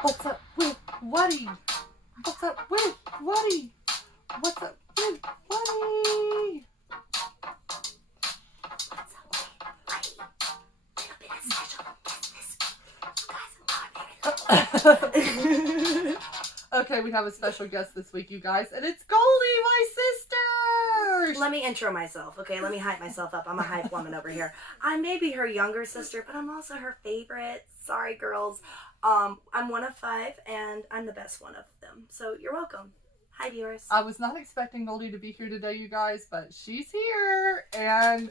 What's up with Whatty? What's up with Whatty? What's up with Whatty? What's up with Whatty? Little bit of special guest this week. You guys, Okay, we have a special guest this week, you guys, and it's Goldie, my sister! Let me intro myself, okay? Let me hype myself up. I'm a hype woman over here. I may be her younger sister, but I'm also her favorite. Sorry, girls. I'm one of 5, and I'm the best one of them. So you're welcome. Hi, viewers. I was not expecting Goldie to be here today, you guys, but she's here, and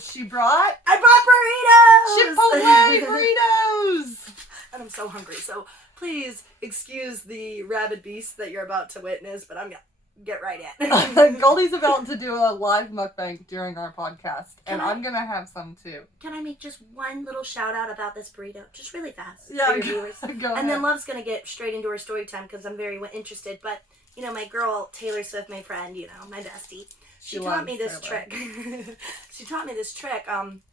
she brought... I brought burritos! Chipotle burritos! And I'm so hungry, so please excuse the rabid beast that you're about to witness, but I'm gonna get right in. Goldie's about to do a live mukbang during our podcast, and I'm gonna have some too. Can I make just one little shout out about this burrito? Just really fast. Yeah, for your viewers. Go and ahead. then Love's gonna get straight into her story time because I'm very interested, but you know, my girl Taylor Swift, my friend, you know, my bestie, she taught me this trick. She taught me this trick.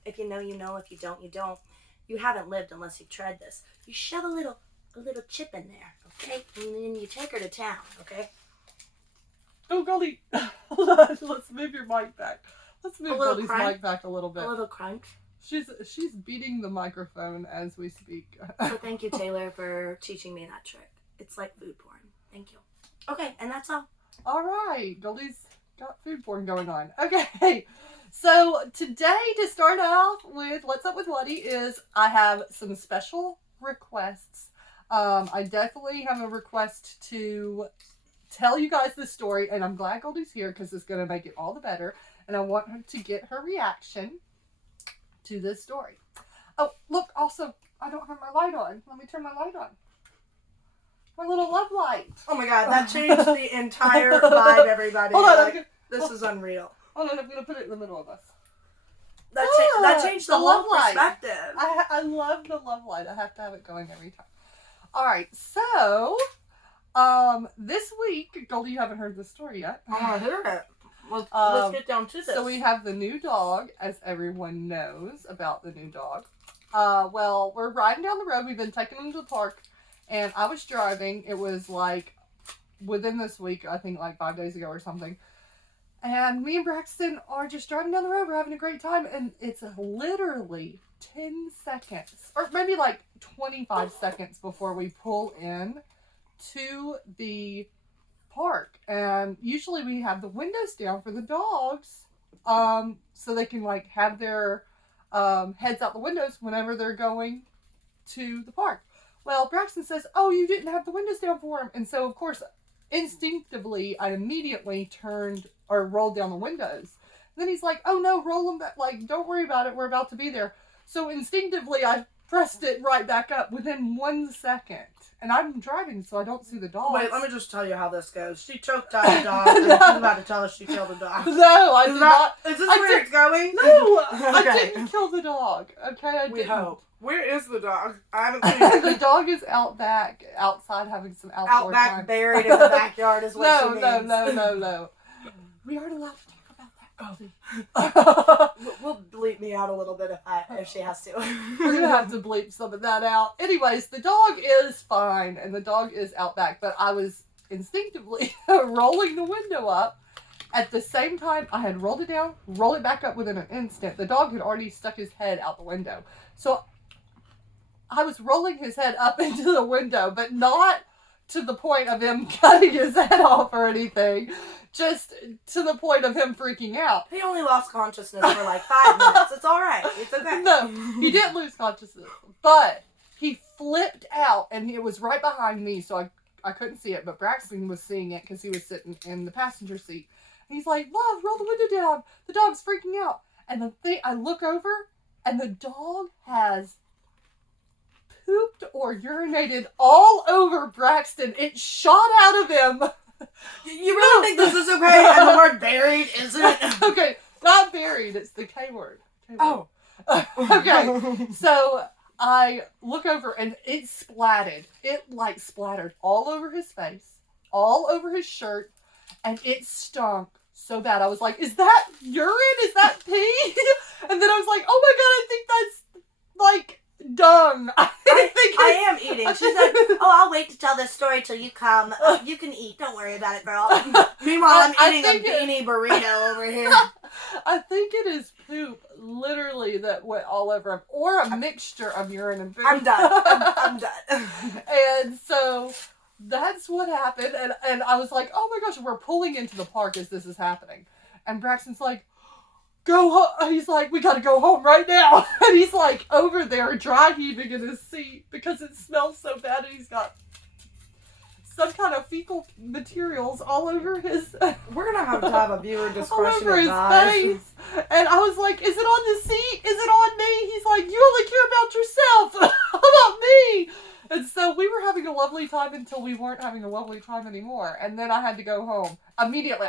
If you know, you know. If you don't, you don't. You haven't lived unless you've tried this. You shove a little chip in there, okay? And then you take her to town, okay? Oh, Goldie, hold on. Let's move your mic back. Let's move little Goldie's crunch. mic back a little bit. A little crunch. She's beating the microphone as we speak. So thank you, Taylor, for teaching me that trick. It's like food porn. Thank you. Okay, and that's all. All right, Goldie's got food porn going on. Okay, so today to start off with What's Up with Whatty is I have some special requests. I definitely have a request to tell you guys this story, and I'm glad Goldie's here because it's going to make it all the better, and I want her to get her reaction to this story. Oh, look, also, I don't have my light on. Let me turn my light on. My little love light. Oh my god, that changed the entire vibe, everybody. Hold on. This is unreal. Hold on, I'm going to put it in the middle of us. That changed the whole love light. perspective. I love the love light. I have to have it going every time. All right, so this week, Goldie, you haven't heard this story yet. I want to hear it. Let's get down to this. So we have the new dog, as everyone knows about the new dog. Well, we're riding down the road. We've been taking him to the park, and I was driving. It was like within this week, I think like 5 days ago or something. And me and Braxton are just driving down the road. We're having a great time, and it's literally 10 seconds, or maybe like 25 seconds before we pull in to the park. And usually we have the windows down for the dogs, so they can like have their heads out the windows whenever they're going to the park. Well, Braxton says, "Oh, you didn't have the windows down for him," and so of course, instinctively, I immediately turned or rolled down the windows. And then he's like, "Oh no, roll them back! Like, don't worry about it. We're about to be there." So instinctively, I pressed it right back up within 1 second. And I'm driving, so I don't see the dog. Wait, let me just tell you how this goes. She choked out the dog, and she's about to tell us she killed the dog. No, I did not. Is this where it's going? No, I Okay. didn't kill the dog. Okay, I We didn't. hope. Where is the dog? I haven't seen it. The dog is out back, outside, having some outdoor Out back, time. buried in the backyard is what she means. No. We aren't allowed to talk about that, Goldie. We'll bleep me out a little bit if she has to. We're gonna have to bleep some of that out. Anyways, the dog is fine, and the dog is out back, but I was instinctively rolling the window up. At the same time, I had rolled it down, roll it back up within an instant. The dog had already stuck his head out the window. So I was rolling his head up into the window, but not to the point of him cutting his head off or anything. Just to the point of him freaking out. He only lost consciousness for like 5 minutes. It's all right. It's okay. No, he didn't lose consciousness. But he flipped out, and it was right behind me, so I couldn't see it. But Braxton was seeing it because he was sitting in the passenger seat. And he's like, "Love, roll the window down. The dog's freaking out." And I look over, and the dog has pooped or urinated all over Braxton. It shot out of him. You really think this is okay? And the word buried isn't? Okay, not buried. It's the K word. Oh. Okay, so I look over and it splatted. It like splattered all over his face, all over his shirt, and it stunk so bad. I was like, "Is that urine? Is that pee?" And then I was like, "Oh my god, I think that's like dung. I am eating. She's like, oh, I'll wait to tell this story till you come. You can eat. Don't worry about it, girl. Meanwhile, I'm eating a beanie burrito over here. I think it is poop, literally, that went all over him. Or a mixture of urine and poop. I'm done. I'm done. And so that's what happened. And I was like, oh my gosh, we're pulling into the park as this is happening. And Braxton's like, go home. He's like, we gotta go home right now. And he's like over there dry heaving in his seat because it smells so bad and he's got some kind of fecal materials all over his... We're gonna have a viewer discretion. All over his face. And I was like, is it on the seat? Is it on me? He's like, you only care about yourself. How about me? And so we were having a lovely time until we weren't having a lovely time anymore. And then I had to go home immediately.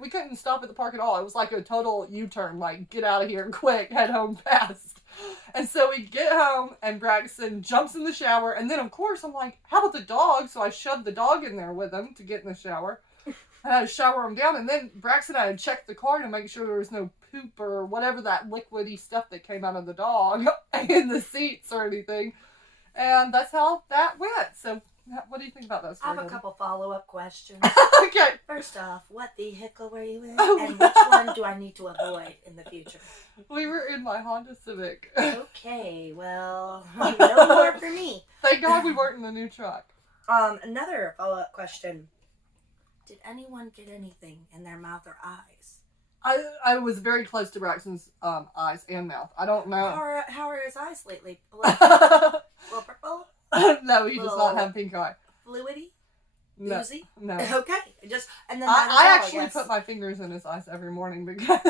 We couldn't stop at the park at all. It was like a total U-turn, like, get out of here quick, head home fast. And so we get home and Braxton jumps in the shower. And then, of course, I'm like, how about the dog? So I shoved the dog in there with him to get in the shower. And I had to shower him down. And then Braxton had to check the car to make sure there was no poop or whatever that liquidy stuff that came out of the dog in the seats or anything. And that's how that went. So, what do you think about that story? I have a couple follow-up questions. Okay. First off, what vehicle were you in? And which one do I need to avoid in the future? We were in my Honda Civic. Okay, well, no more for me. Thank God we weren't in the new truck. Another follow-up question. Did anyone get anything in their mouth or eyes? I was very close to Braxton's eyes and mouth. I don't know. How are his eyes lately? A little purple? No, he does not have pink eye. Fluidy? No. Oozy? No. Okay. And then I actually put my fingers in his eyes every morning because...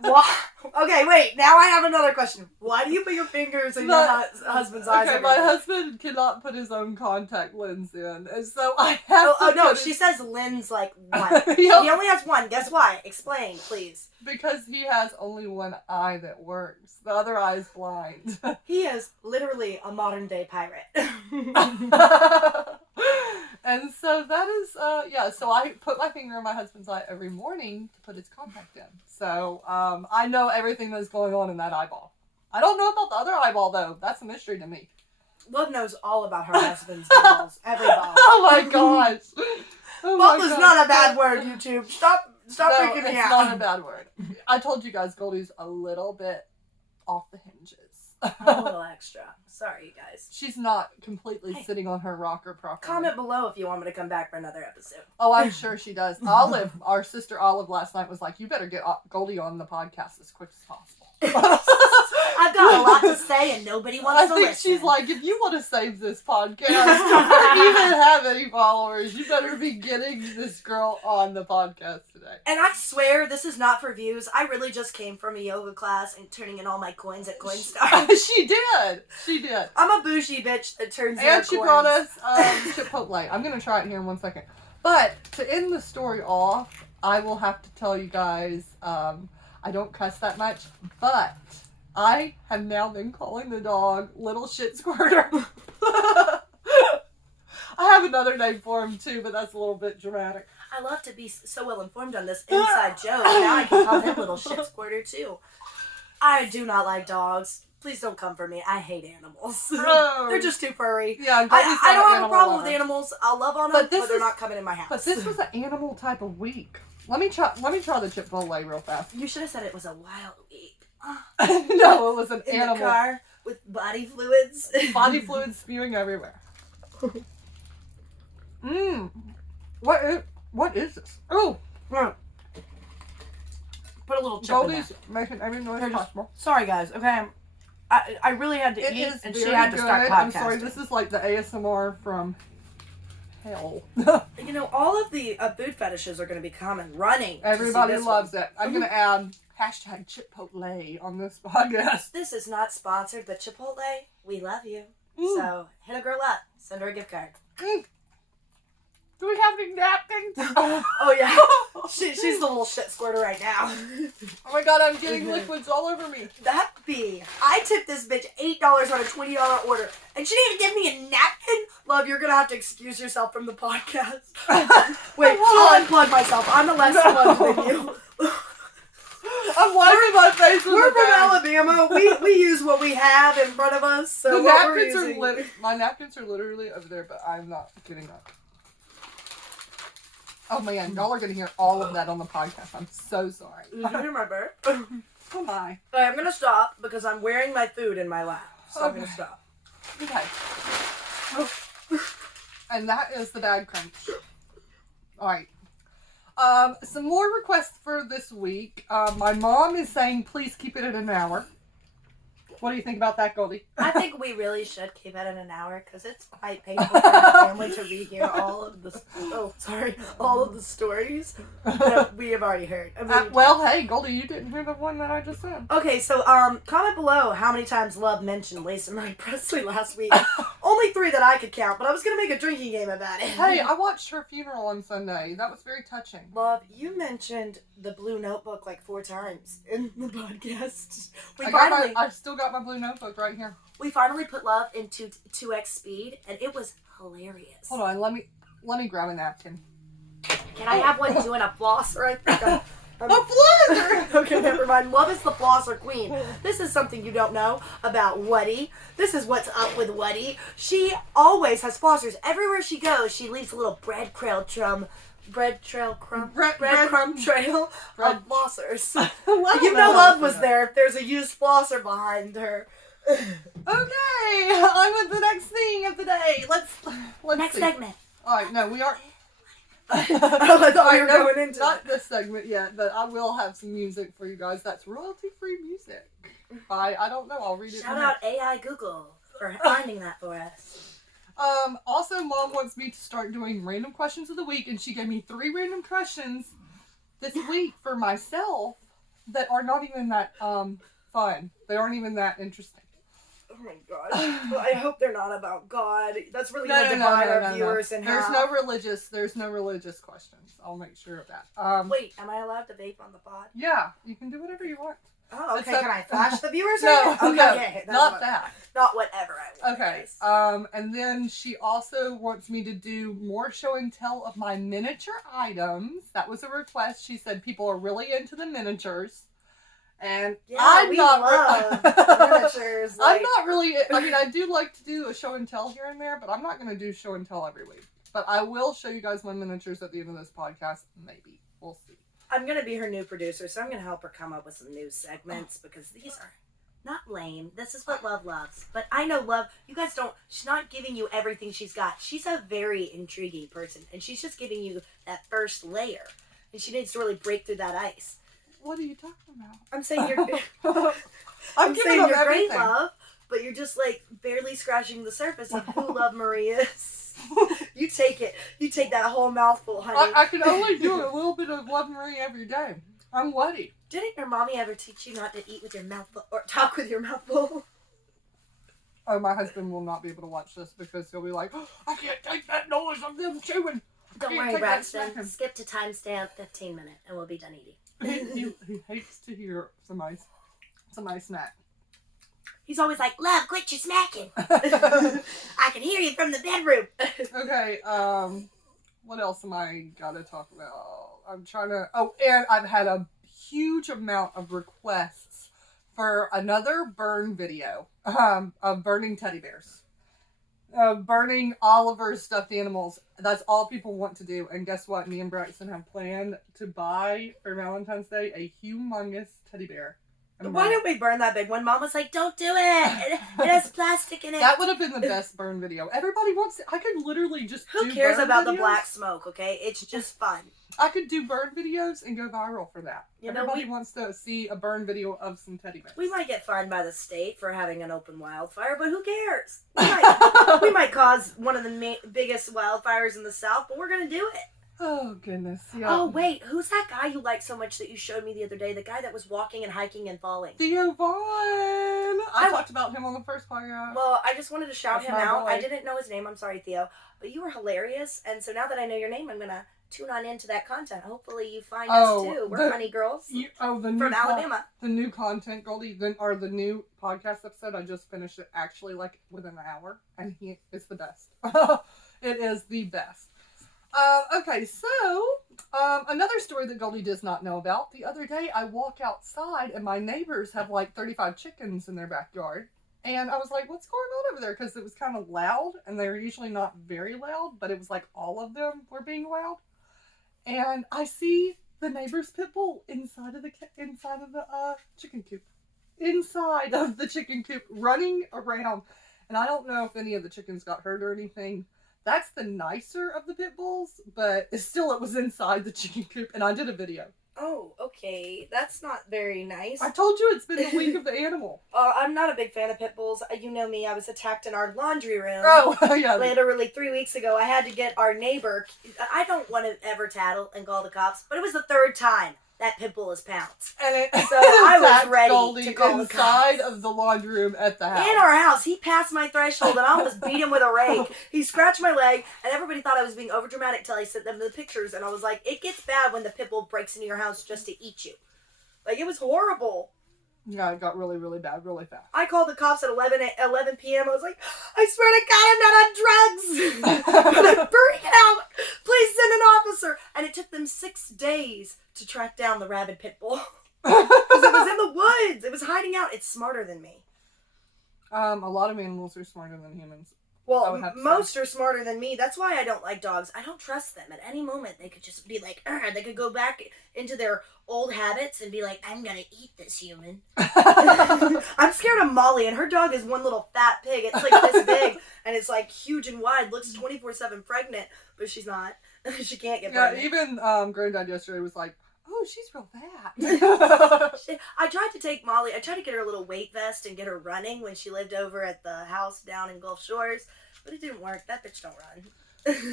Why? Okay, wait. Now I have another question. Why do you put your fingers in your husband's eyes? Okay, my husband cannot put his own contact lens in, and so I have to. Oh no, she says lens like one. He only has one. Guess why? Explain, please. Because he has only one eye that works. The other eye is blind. He is literally a modern day pirate. And so that is, so I put my finger in my husband's eye every morning to put his contact in. So, I know everything that's going on in that eyeball. I don't know about the other eyeball, though. That's a mystery to me. Love knows all about her husband's balls. Every ball. Oh my gosh. Ball is not a bad word, YouTube. Stop freaking me out. It's not a bad word. I told you guys Goldie's a little bit off the hinges. A little extra. Sorry, you guys. She's not completely sitting on her rocker properly. Comment below if you want me to come back for another episode. Oh, I'm sure she does. Olive, our sister Olive last night was like, you better get Goldie on the podcast as quick as possible. I've got a lot to say and nobody wants to listen. I think she's like, if you want to save this podcast or even have any followers, you better be getting this girl on the podcast today. And I swear, this is not for views. I really just came from a yoga class and turning in all my coins at Coinstar. She did. I'm a bougie bitch that turns in and she coins. brought us Chipotle. I'm going to try it here in 1 second. But to end the story off, I will have to tell you guys, I don't cuss that much, but I have now been calling the dog Little Shit Squirter. I have another name for him too, but that's a little bit dramatic. I love to be so well informed on this inside joke. Now I can call him Little Shit Squirter too. I do not like dogs. Please don't come for me. I hate animals. Oh. They're just too furry. Yeah, I don't have a problem with animals. I'll love on them, but they're not coming in my house. But this was an animal type of week. Let me try the Chipotle real fast. You should have said it was a wild week. No, it was an in animal. In the car with body fluids. Body fluids spewing everywhere. What is this? Oh, put a little chip Goldie's in making every noise possible. Sorry, guys. Okay, I really had to eat, and she had to start podcasting. I'm sorry. This is like the ASMR from hell. You know, all of the food fetishes are going to be coming running. Everybody loves it. I'm going to add #Chipotle on this podcast. This is not sponsored, but Chipotle, we love you. So hit a girl up. Send her a gift card. Do we have any napkins? Oh yeah. She's the little shit squirter right now. Oh my god, I'm getting liquids all over me. That be. I tipped this bitch $8 on a $20 order, and she didn't even give me a napkin. Love, you're gonna have to excuse yourself from the podcast. Wait, I'll unplug myself. I'm the less plugged than you. I'm wiping my face with We're the from bag. Alabama. We use what we have in front of us. So The what we're napkins using. are my napkins are literally over there, but I'm not getting up. Oh man, y'all are gonna hear all of that on the podcast. I'm so sorry. You can hear my burp. Oh my. Alright, I'm gonna stop because I'm wearing my food in my lap. So I'm gonna Okay. stop. Okay. And that is the bag crunch. Alright. Some more requests for this week. My mom is saying please keep it at an hour. What do you think about that, Goldie? I think we really should keep it in an hour because it's quite painful for our family to rehear all of the stories that we have already heard. I mean, Well, hey, Goldie, you didn't hear the one that I just said. okay, so comment below how many times Love mentioned Lisa Marie Presley last week. Only 3 that I could count, but I was gonna make a drinking game about it. Hey, I watched her funeral on Sunday. That was very touching. Love, you mentioned the Blue Notebook like 4 times in the podcast. I've still got my blue notebook right here. We finally put Love into 2x speed, and it was hilarious. Hold on, let me grab a napkin. Can I have one doing a flosser? I think A flosser! Okay, never mind. Love is the flosser queen. This is something you don't know about Whatty. This is what's up with Whatty. She always has flossers. Everywhere she goes, she leaves a little breadcrumb trail of flossers. Well, You know Love was there if there's a used flosser behind her. Okay, on with the next thing of the day. Let's Next see. segment. All right, no, we are. I thought we were No, going into not it. this segment yet, but I will have some music for you guys. That's royalty-free music. I don't know. I'll read it. Shout in out AI Google for finding that for us. Also, Mom wants me to start doing random questions of the week, and she gave me 3 random questions this week for myself that are not even that fun. They aren't even that interesting. Oh my gosh. Well, I hope they're not about God. That's really going to divide our viewers in There's half. no religious questions. I'll make sure of that. Wait, am I allowed to vape on the pod? Yeah, you can do whatever you want. Oh, okay. It's Can I flash the viewers? No, right now? Okay, no, not that. Not whatever I want. Okay. guys. And then she also wants me to do more show and tell of my miniature items. That was a request. She said people are really into the miniatures. And Yeah, I'm we not love miniatures. I'm not really. I mean, I do like to do a show and tell here and there, but I'm not going to do show and tell every week. But I will show you guys my miniatures at the end of this podcast. Maybe we'll see. I'm going to be her new producer, so I'm going to help her come up with some new segments because these are Not lame. This is what Love loves. But I know Love, you guys don't, she's not giving you everything she's got. She's a very intriguing person. And she's just giving you that first layer. And she needs to really break through that ice. What are you talking about? I'm saying you're I'm giving saying them you're great, everything. Love, but you're just like barely scratching the surface of who Love Marie is. You take it. You take that whole mouthful, honey. I can only do a little bit of Love Marie every day. I'm Whatty. Didn't your mommy ever teach you not to eat with your mouth full? Or talk with your mouth full. Oh, my husband will not be able to watch this because he'll be like, oh, I can't take that noise of them chewing. Don't Can't worry, take that Braxton. smacking." Skip to timestamp 15 minutes and we'll be done eating. He hates to hear somebody snack. He's always like, Love, quit your smacking. I can hear you from the bedroom. Okay, what else am I gotta talk about? I'm trying to, and I've had a huge amount of requests for another burn video, of burning teddy bears. Burning Oliver's stuffed animals. That's all people want to do. And guess what? Me and Braxton have planned to buy for Valentine's Day a humongous teddy bear. And Why didn't we burn that big one? Mom was like, Don't do it. It has plastic in it. that would have been the best burn video. Everybody wants it. I could literally just who do cares burn about the videos. black smoke, okay? It's just fun. I could do burn videos and go viral for that. You know, Everybody wants to see a burn video of some teddy bears. We might get fined by the state for having an open wildfire, but who cares? We might cause one of the biggest wildfires in the South, but we're going to do it. Oh, goodness. Yeah. Oh, wait. Who's that guy you like so much that you showed me the other day? The guy that was walking and hiking and falling. Theo Vaughn. I talked about him on the first podcast. Well, I just wanted to shout That's him my out. boy. I didn't know his name. I'm sorry, Theo. But you were hilarious. And so now that I know your name, I'm going to tune on into that content. Hopefully you find us too. We're funny girls the new from Alabama. The new content, Goldie, the new podcast episode. I just finished it actually like within an hour, and it's the best. It is the best. Okay, so another story that Goldie does not know about. The other day, I walk outside and my neighbors have like 35 chickens in their backyard. And I was like, what's going on over there? Because it was kind of loud, and they're usually not very loud, but it was like all of them were being loud. And I see the neighbor's pit bull inside of the chicken coop. Inside of the chicken coop, running around. And I don't know if any of the chickens got hurt or anything. That's the nicer of the pit bulls, but still it was inside the chicken coop, and I did a video. Oh, okay. That's not very nice. I told you it's been the week of the animal. I'm not a big fan of pit bulls. You know me, I was attacked in our laundry room. Oh, yeah. Literally 3 weeks ago, I had to get our neighbor. I don't want to ever tattle and call the cops, but it was the third time that pit bull has pounced. And so I was ready Goldie to call the cops. inside of the laundry room at the house. In our house, he passed my threshold, and I almost beat him with a rake. He scratched my leg, and everybody thought I was being overdramatic till I sent them the pictures, and I was like, it gets bad when the pit bull breaks into your house just to eat you. Like, it was horrible. Yeah, it got really, really bad, really fast. I called the cops at 11 p.m. I was like, I swear to God, I'm not on drugs. I'm freaking out. Please send an officer. And it took them 6 days to track down the rabid pit bull. Because it was in the woods. It was hiding out. It's smarter than me. A lot of animals are smarter than humans. Well, most are smarter than me. That's why I don't like dogs. I don't trust them. At any moment, they could just be like, they could go back into their old habits and be like, I'm going to eat this human. I'm scared of Molly, and her dog is one little fat pig. It's like this big, and it's like huge and wide, looks 24/7 pregnant, but she's not. She can't get pregnant. Yeah, even Granddad yesterday was like, oh, she's real fat. I tried to take Molly, I tried to get her a little weight vest and get her running when she lived over at the house down in Gulf Shores, but it didn't work. That bitch don't run.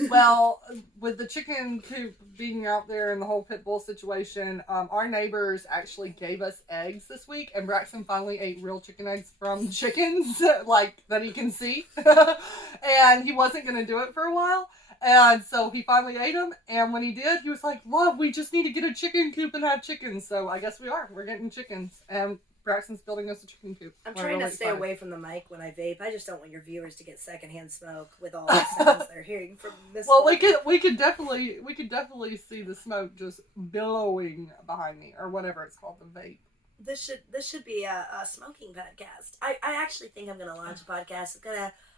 Well, with the chicken coop being out there and the whole pit bull situation, our neighbors actually gave us eggs this week, and Braxton finally ate real chicken eggs from chickens, like, that he can see. And he wasn't going to do it for a while. And so he finally ate them, and when he did, he was like, Love, we just need to get a chicken coop and have chickens. So I guess we are. We're getting chickens. And Braxton's building us a chicken coop. I'm trying to stay away from the mic when I vape. I just don't want your viewers to get secondhand smoke with all the sounds they're hearing from this. Well, we could definitely see the smoke just billowing behind me, or whatever it's called, the vape. This should be a smoking podcast. I actually think I'm gonna launch a podcast.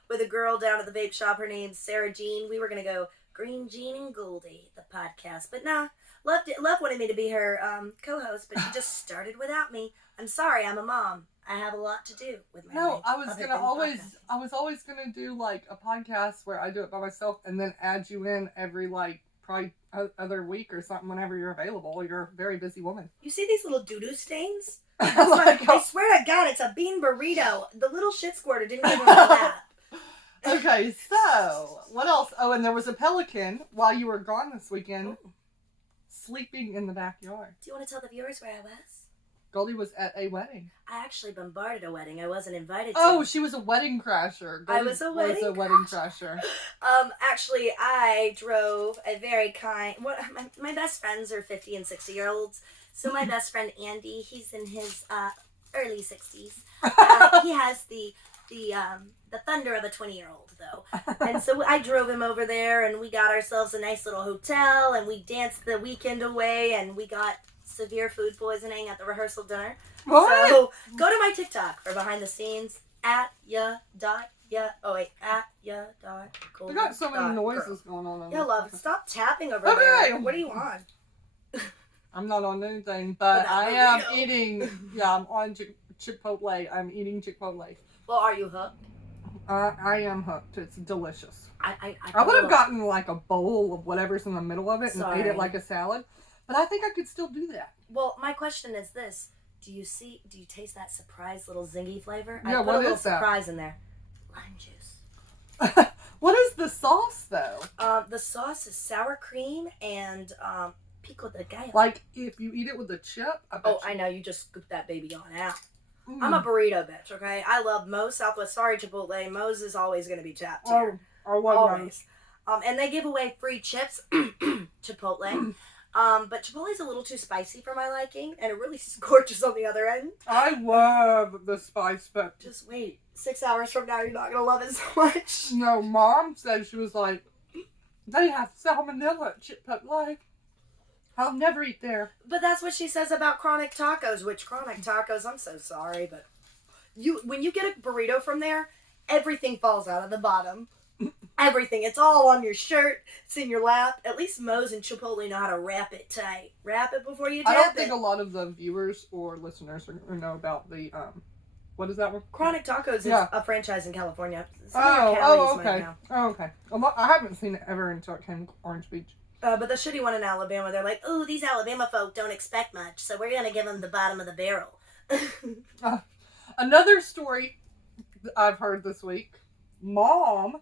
With a girl down at the vape shop. Her name's Sarah Jean. We were going to go Green Jean and Goldie, the podcast. But nah, Love wanted me to be her co-host, but she just started without me. I'm sorry, I'm a mom. I have a lot to do with my life. I was always going to do like a podcast where I do it by myself and then add you in every like probably other week or something whenever you're available. You're a very busy woman. You see these little doo-doo stains? I swear to God, it's a bean burrito. The little shit squirter didn't even know that. Okay, so, what else? Oh, and there was a pelican while you were gone this weekend, sleeping in the backyard. Do you want to tell the viewers where I was? Goldie was at a wedding. I actually bombarded a wedding. I wasn't invited to. Oh, she was a wedding crasher. I was a wedding crasher. Actually, I drove a very kind... My best friends are 50 and 60-year-olds. So my best friend, Andy, he's in his early 60s. He has the thunder of a 20-year-old, though. And so I drove him over there, and we got ourselves a nice little hotel, and we danced the weekend away, and we got severe food poisoning at the rehearsal dinner. What? So go to my TikTok for behind the scenes at We got so many noises going on. Yeah, love. Stop tapping over there. What do you want? I'm not on anything, but I am eating. Yeah, I'm on Chipotle. I'm eating Chipotle. Well, are you hooked? I am hooked. It's delicious. I would have gotten like a bowl of whatever's in the middle of it and ate it like a salad, but I think I could still do that. Well, my question is this: Do you taste that surprise little zingy flavor? Yeah, I put a little surprise in there. Lime juice. What is the sauce though? The sauce is sour cream and pico de gallo. Like if you eat it with a chip. I know. You just scoop that baby on out. I'm a burrito bitch, okay? I love Moe's Southwest. Sorry, Chipotle. Moe's is always going to be chapped here. I love always. And they give away free chips, Chipotle. But Chipotle's a little too spicy for my liking, and it really scorches on the other end. I love the spice, but... Just wait. 6 hours from now, you're not going to love it so much. No, Mom said she was like, They have salmonella at Chipotle. I'll never eat there. But that's what she says about chronic tacos, which chronic tacos, I'm so sorry, but when you get a burrito from there, everything falls out of the bottom. Everything. It's all on your shirt. It's in your lap. At least Moe's and Chipotle know how to wrap it tight. Wrap it before you tap it. I don't think a lot of the viewers or listeners are going to know about the, what is that one? Chronic Tacos is a franchise in California. Okay. Oh, okay. I haven't seen it ever until it came to Orange Beach. But the shitty one in Alabama, they're like, "Ooh, these Alabama folk don't expect much, so we're going to give them the bottom of the barrel." Another story I've heard this week. Mom,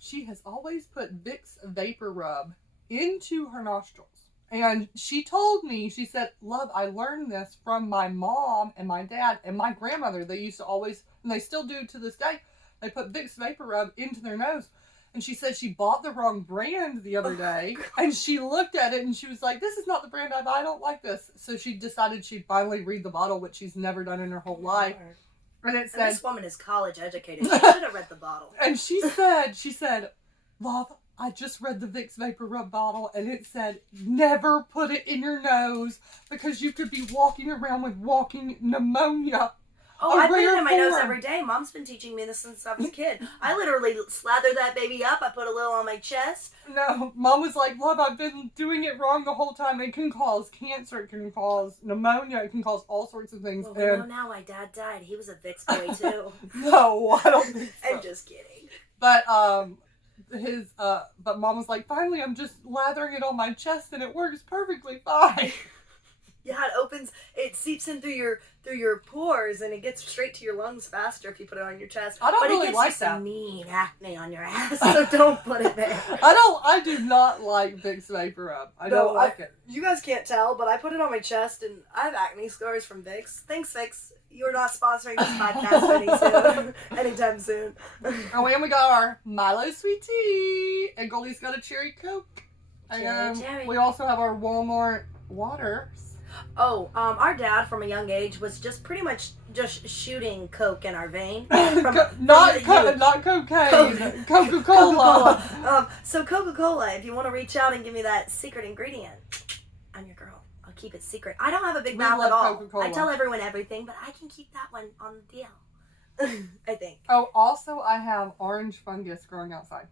she has always put Vicks Vapor Rub into her nostrils. And she told me, she said, "Love, I learned this from my mom and my dad and my grandmother. They used to always, and they still do to this day, they put Vicks Vapor Rub into their nose." And she said she bought the wrong brand the other day. And she looked at it and she was like, "This is not the brand I buy. I don't like this." So she decided she'd finally read the bottle, which she's never done in her whole life. And it said, and this woman is college educated. She should have read the bottle. And she said, "Love, I just read the Vicks Vapor Rub bottle and it said, never put it in your nose because you could be walking around with walking pneumonia." Oh, I put it in my nose every day. Mom's been teaching me this since I was a kid. I literally slather that baby up. I put a little on my chest. No, Mom was like, "Love, I've been doing it wrong the whole time. It can cause cancer. It can cause pneumonia. It can cause all sorts of things." Well, we know now my dad died. He was a Vicks boy, too. No, I don't think so. I'm just kidding. But, but Mom was like, "Finally, I'm just lathering it on my chest and it works perfectly fine." Yeah, it seeps in through your pores and it gets straight to your lungs faster if you put it on your chest. I don't but really it gets like you some that. mean acne on your ass, so don't put it there. I do not like Vicks Vapor Rub. I don't like it. You guys can't tell, but I put it on my chest and I have acne scars from Vicks. Thanks, Vicks. You're not sponsoring this podcast anytime soon. Oh, and we got our Milo Sweet Tea, and Goldie's got a Cherry Coke. And Cherry. we also have our Walmart water. Oh, our dad from a young age was just pretty much just shooting Coke in our vein. Not cocaine. Coca-Cola. So Coca-Cola, if you want to reach out and give me that secret ingredient, I'm your girl. I'll keep it secret. I don't have a big mouth at all. Coca-Cola. I tell everyone everything, but I can keep that one on the deal. I think. Oh, also I have orange fungus growing outside.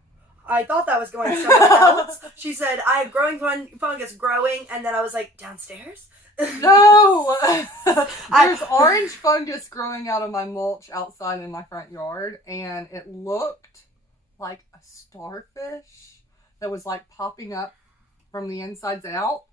I thought that was going somewhere else. She said, "I have growing fungus growing," and then I was like, "Downstairs?" No! There's orange fungus growing out of my mulch outside in my front yard, and it looked like a starfish that was like popping up from the insides out,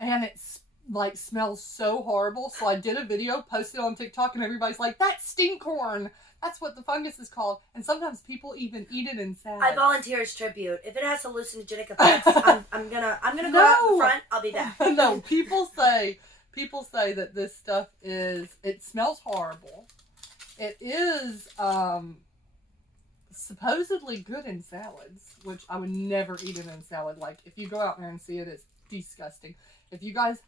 and it's like smells so horrible. So I did a video, posted it on TikTok, and everybody's like, "That's stinkhorn. That's what the fungus is called." And sometimes people even eat it in salads. I volunteer as tribute. If it has hallucinogenic effects, I'm gonna go out the front. I'll be back. No, people say that this stuff it smells horrible. It is supposedly good in salads, which I would never eat it in salad. Like, if you go out there and see it, it's disgusting. If you guys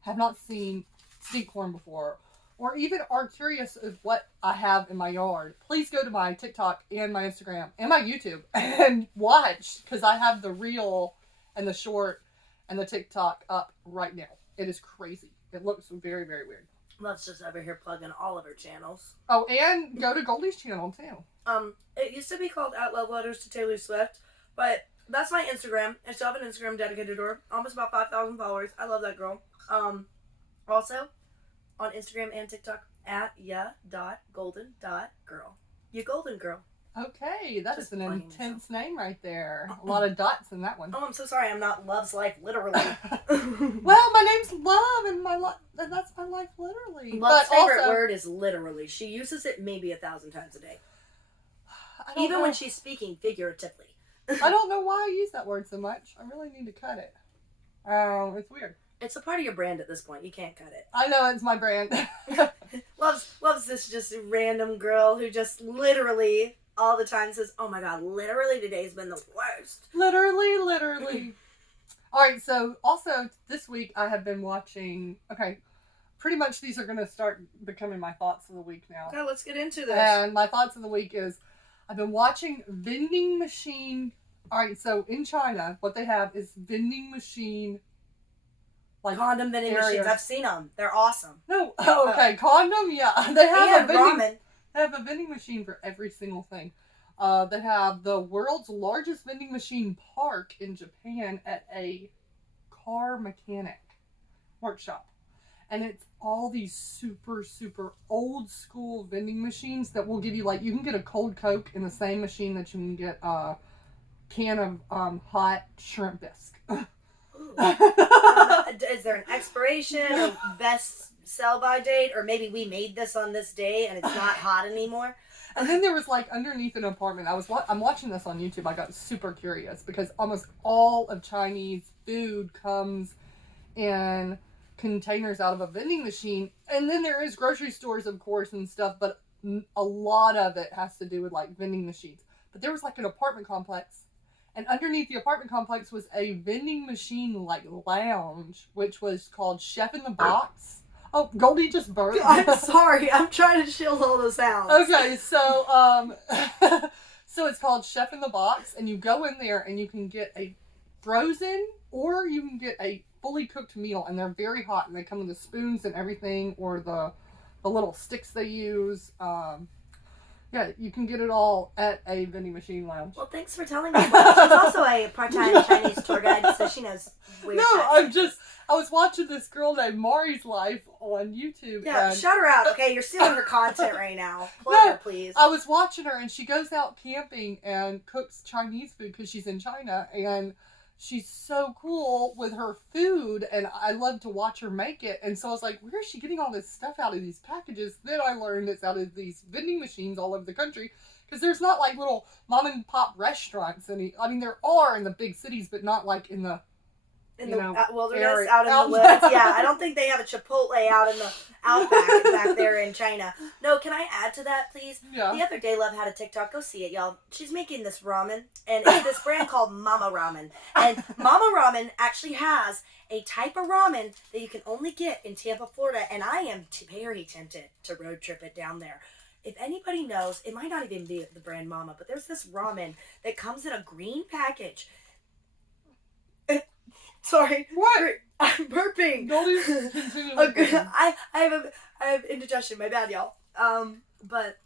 have not seen stinkhorn before, or even are curious of what I have in my yard, please go to my TikTok and my Instagram and my YouTube and watch, because I have the reel and the short and the TikTok up right now. It is crazy. It looks very, very weird. Love's just over here plugging all of her channels. Oh, and go to Goldie's channel too. It used to be called Love Letters to Taylor Swift, but that's my Instagram. I still have an Instagram dedicated to her. Almost about 5,000 followers. I love that girl. Also, on Instagram and TikTok, at ya.golden.girl. You golden girl. Okay, that Just is an playing intense name right there. A lot of dots in that one. Oh, I'm so sorry. I'm not Love's life, literally. Well, my name's Love, and that's my life, literally. Love's favorite word is literally. She uses it maybe 1,000 times a day. Even when she's speaking figuratively. I don't know why I use that word so much. I really need to cut it. It's weird. It's a part of your brand at this point. You can't cut it. I know, it's my brand. Loves this just random girl who just literally all the time says, "Oh my God, literally today's been the worst." Literally. Alright, so also this week I have been watching, pretty much these are going to start becoming my thoughts of the week now. Okay, let's get into this. And my thoughts of the week is, I've been watching vending machine All right, so in China, what they have is vending machine, like condom vending areas. machines. I've seen them. They're awesome. No, okay, condom, yeah. They have ramen. They have a vending machine for every single thing. They have the world's largest vending machine park in Japan at a car mechanic workshop. And it's all these super, super old school vending machines that will give you, like, you can get a cold Coke in the same machine that you can get a can of hot shrimp bisque. Is there an expiration or best sell-by date? Or maybe we made this on this day and it's not hot anymore? And then there was, like, underneath an apartment. I'm watching this on YouTube. I got super curious because almost all of Chinese food comes in containers out of a vending machine. And then there is grocery stores, of course, and stuff, but a lot of it has to do with, like, vending machines. But there was, like, an apartment complex. And underneath the apartment complex was a vending machine, like, lounge, which was called Chef in the Box. Oh, Goldie just burped. I'm sorry. I'm trying to shield all the sounds. Okay, so so it's called Chef in the Box, and you go in there and you can get a frozen or you can get a fully cooked meal, and they're very hot, and they come with the spoons and everything, or the little sticks they use. Yeah, you can get it all at a vending machine lounge. Well, thanks for telling me. Well, she's also a part-time Chinese tour guide, so she knows weird facts. I was watching this girl named Mari's Life on YouTube. Yeah, and shout her out, okay? You're stealing her content right now. Plug her, please. I was watching her, and she goes out camping and cooks Chinese food because she's in China, and she's so cool with her food, and I love to watch her make it. And so I was like, where is she getting all this stuff out of these packages? Then I learned it's out of these vending machines all over the country, because there's not like little mom and pop restaurants. I mean, there are in the big cities, but not like in the wilderness, area, out in the woods. Yeah, I don't think they have a Chipotle out in the outback back there in China. No, can I add to that, please? Yeah. The other day, Love had a TikTok. Go see it, y'all. She's making this ramen, and it's this brand called Mama Ramen. And Mama Ramen actually has a type of ramen that you can only get in Tampa, Florida, and I am very tempted to road trip it down there. If anybody knows, it might not even be the brand Mama, but there's this ramen that comes in a green package. Sorry. What? I'm burping. Goldie's continuing. I have indigestion. My bad, y'all. But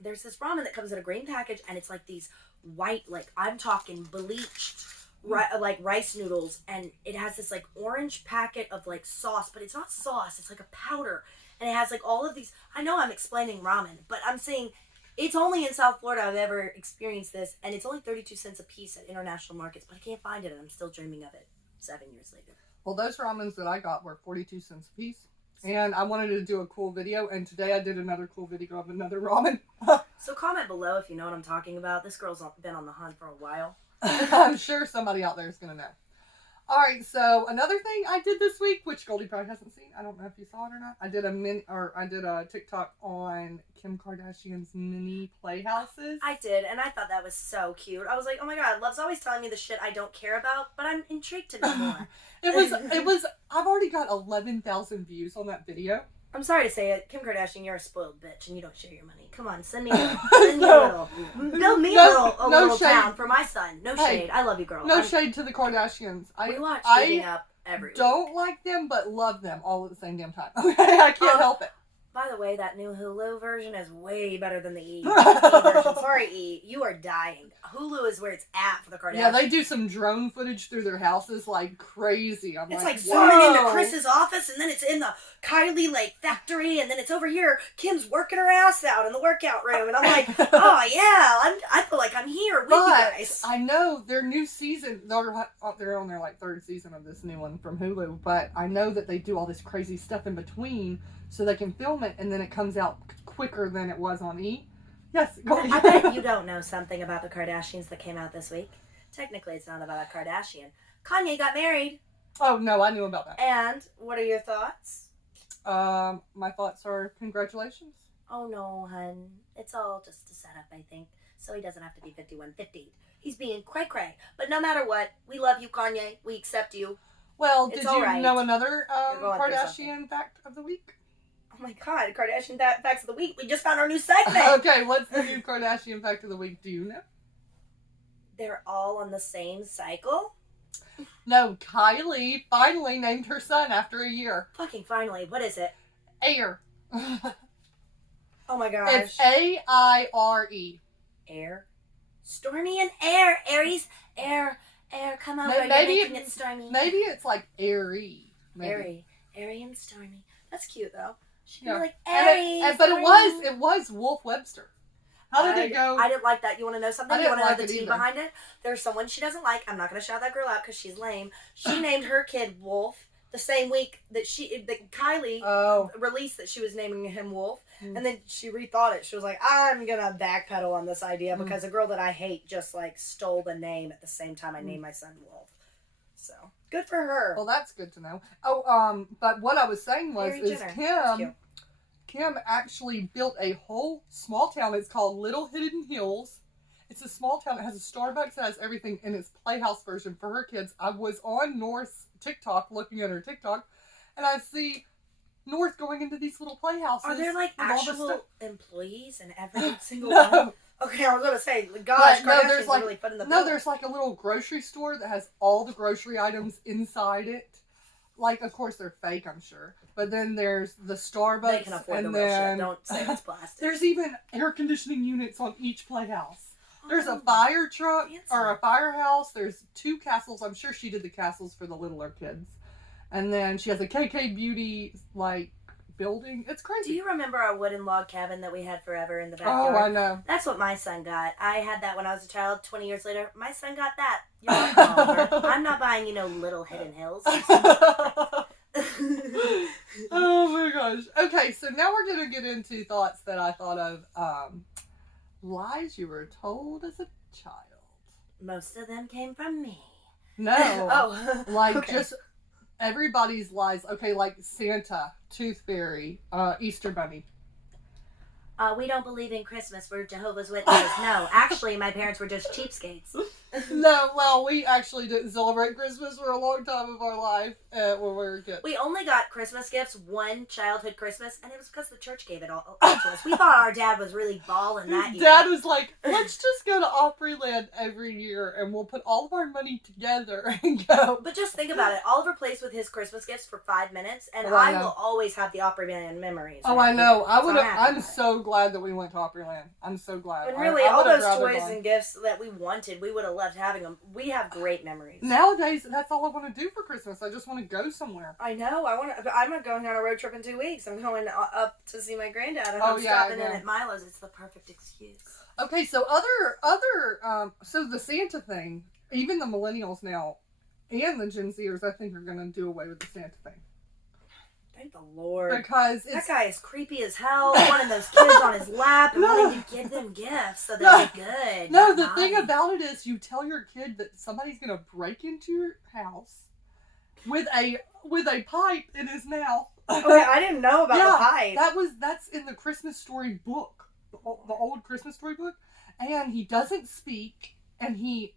there's this ramen that comes in a green package, and it's like these white, like I'm talking bleached, like rice noodles, and it has this like orange packet of like sauce, but it's not sauce. It's like a powder, and it has like all of these. I know I'm explaining ramen, but I'm saying it's only in South Florida I've ever experienced this, and it's only 32 cents a piece at international markets, but I can't find it, and I'm still dreaming of it 7 years later. Well, those ramens that I got were 42 cents a piece. And I wanted to do a cool video, and today I did another cool video of another ramen. So comment below if you know what I'm talking about. This girl's been on the hunt for a while. I'm sure somebody out there is going to know. All right, so another thing I did this week, which Goldie probably hasn't seen. I don't know if you saw it or not. I did a TikTok on Kim Kardashian's mini playhouses. I did, and I thought that was so cute. I was like, oh my god, Love's always telling me the shit I don't care about, but I'm intrigued to know more. It was. I've already got 11,000 views on that video. I'm sorry to say it, Kim Kardashian, you're a spoiled bitch, and you don't share your money. Come on, send me a little. Build me a little town for my son. No shade. I love you, girl. No shade to the Kardashians. We watch Keeping Up every week. Don't like them, but love them all at the same damn time. Okay, I can't help it. By the way, that new Hulu version is way better than the E version. Sorry, E. You are dying. Hulu is where it's at for the Kardashians. Yeah, they do some drone footage through their houses like crazy. It's like zooming into Chris's office, and then it's in the Kylie factory, and then it's over here. Kim's working her ass out in the workout room, and I'm like, oh yeah, I feel like I'm here with you guys. I know their new season. They're on their third season of this new one from Hulu, but I know that they do all this crazy stuff in between so they can film it, and then it comes out quicker than it was on E. Yes, go ahead. I bet you don't know something about the Kardashians that came out this week. Technically, it's not about a Kardashian. Kanye got married. Oh, no, I knew about that. And what are your thoughts? My thoughts are congratulations. Oh, no, hun. It's all just a setup, I think. So he doesn't have to be 51-50. He's being cray-cray. But no matter what, we love you, Kanye. We accept you. Well, did you know another Kardashian fact of the week? Oh my god, Kardashian facts of the week. We just found our new segment. Okay, what's the new Kardashian fact of the week? Do you know? They're all on the same cycle? No, Kylie finally named her son after a year. Fucking finally. What is it? Air. Oh my gosh. It's A-I-R-E. Air. Stormy and Air. Aries. Air. Come over. You're making it stormy. Maybe it's like airy. Airy. Airy and stormy. That's cute though. She could Yeah. be like Aries. But it was Wolf Webster. How did it go? I didn't like that. You want to know something? You want to know the tea either. behind it? There's someone she doesn't like. I'm not going to shout that girl out because she's lame. She named her kid Wolf the same week that Kylie released that she was naming him Wolf. And then she rethought it. She was like, I'm going to backpedal on this idea because a girl that I hate just like stole the name at the same time I named my son Wolf. So good for her. Well, that's good to know. Oh, but what I was saying was, Kim actually built a whole small town. It's called Little Hidden Hills. It's a small town. It has a Starbucks. It has everything in its playhouse version for her kids. I was on North's TikTok looking at her TikTok, and I see North going into these little playhouses. Are there like actual employees in every single one? Okay, I was going to say, gosh, Kardashian's really putting the bill. No, there's like a little grocery store that has all the grocery items inside it. Like, of course, they're fake, I'm sure. But then there's the Starbucks. They can afford the real shit. Don't say it's plastic. There's even air conditioning units on each playhouse. There's a fire truck or a firehouse. There's 2 castles. I'm sure she did the castles for the littler kids. And then she has a KK Beauty, like, building. It's crazy. Do you remember our wooden log cabin that we had forever in the backyard? Oh, I know. That's what my son got. I had that when I was a child. 20 years later, my son got that. You're welcome, Oliver. I'm not buying you no Little Hidden Hills. Oh my gosh. Okay, so now we're going to get into thoughts that I thought of. Lies you were told as a child. Most of them came from me. No. Like just everybody's lies. Okay, like Santa, Tooth Fairy, Easter Bunny. We don't believe in Christmas. We're Jehovah's Witnesses. No, actually, my parents were just cheapskates. No, well, we actually didn't celebrate Christmas for a long time of our life when we were kids. We only got Christmas gifts one childhood Christmas, and it was because the church gave it all to us. We thought our dad was really balling that year. Dad was like, let's just go to Opryland every year, and we'll put all of our money together and go. But just think about it. Oliver plays with his Christmas gifts for 5 minutes, and I will always have the Opryland memories. Oh, I know. I'm so glad that we went to Opryland. I'm so glad. And really, all those toys and gifts that we wanted, we would have loved having them. We have great memories. Nowadays, that's all I want to do for Christmas. I just want to go somewhere. I know. I'm not going on a road trip in 2 weeks. I'm going up to see my granddad, and I'm stopping in at Milo's. It's the perfect excuse. Okay, so so the Santa thing, even the millennials now, and the Gen Zers, I think are going to do away with the Santa thing. Thank the Lord. Because that guy is creepy as hell, wanting those kids on his lap and wanting to give them gifts so they'll be good. No, the thing about it is you tell your kid that somebody's going to break into your house with a pipe in his mouth. Okay, I didn't know about the pipe. That's in the Christmas Story book, the old Christmas Story book, and he doesn't speak, and he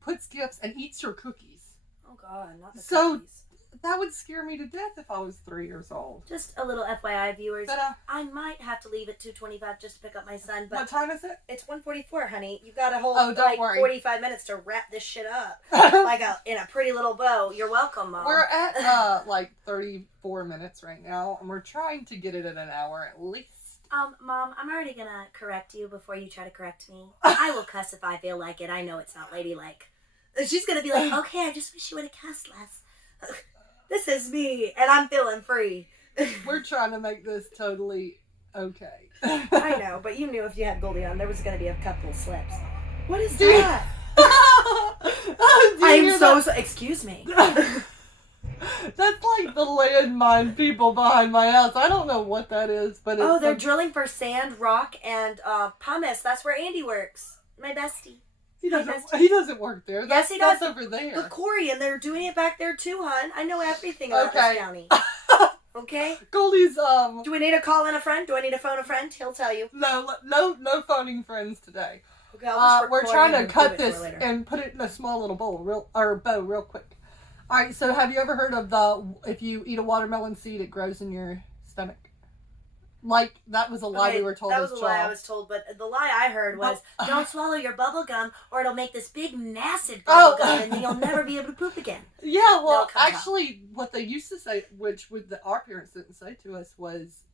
puts gifts and eats your cookies. Oh God, not the cookies. That would scare me to death if I was 3 years old. Just a little FYI, viewers. But, I might have to leave at 2:25 just to pick up my son. But what time is it? It's 1:44, honey. You got a whole 45 minutes to wrap this shit up, in a pretty little bow. You're welcome, Mom. We're at 34 minutes right now, and we're trying to get it in an hour at least. Mom, I'm already gonna correct you before you try to correct me. I will cuss if I feel like it. I know it's not ladylike. She's gonna be like, okay, I just wish you would have cussed less. This is me, and I'm feeling free. We're trying to make this totally okay. I know, but you knew if you had Goldie on, there was going to be a couple slips. What is that? I'm so... Excuse me. That's like the landmine people behind my house. I don't know what that is, but it's... they're drilling for sand, rock, and pumice. That's where Andy works. My bestie. He doesn't work there. Yes, he does. That's over there. The quarry, and they're doing it back there too, hon. I know everything about this county. Okay? Goldie's, Do we need to call in a friend? Do I need to phone a friend? He'll tell you. No phoning friends today. Okay, I'll just we're trying to cut this and put it in a small little bow real quick. Alright, so have you ever heard of if you eat a watermelon seed, it grows in your stomach? Like, that was a lie we were told that as was a lie I child. was told, but the lie I heard was, don't swallow your bubble gum or it'll make this big, massive Oh. bubble gum and then you'll never be able to poop again. Yeah, well, comes out. actually, what they used to say, which our parents didn't say to us, was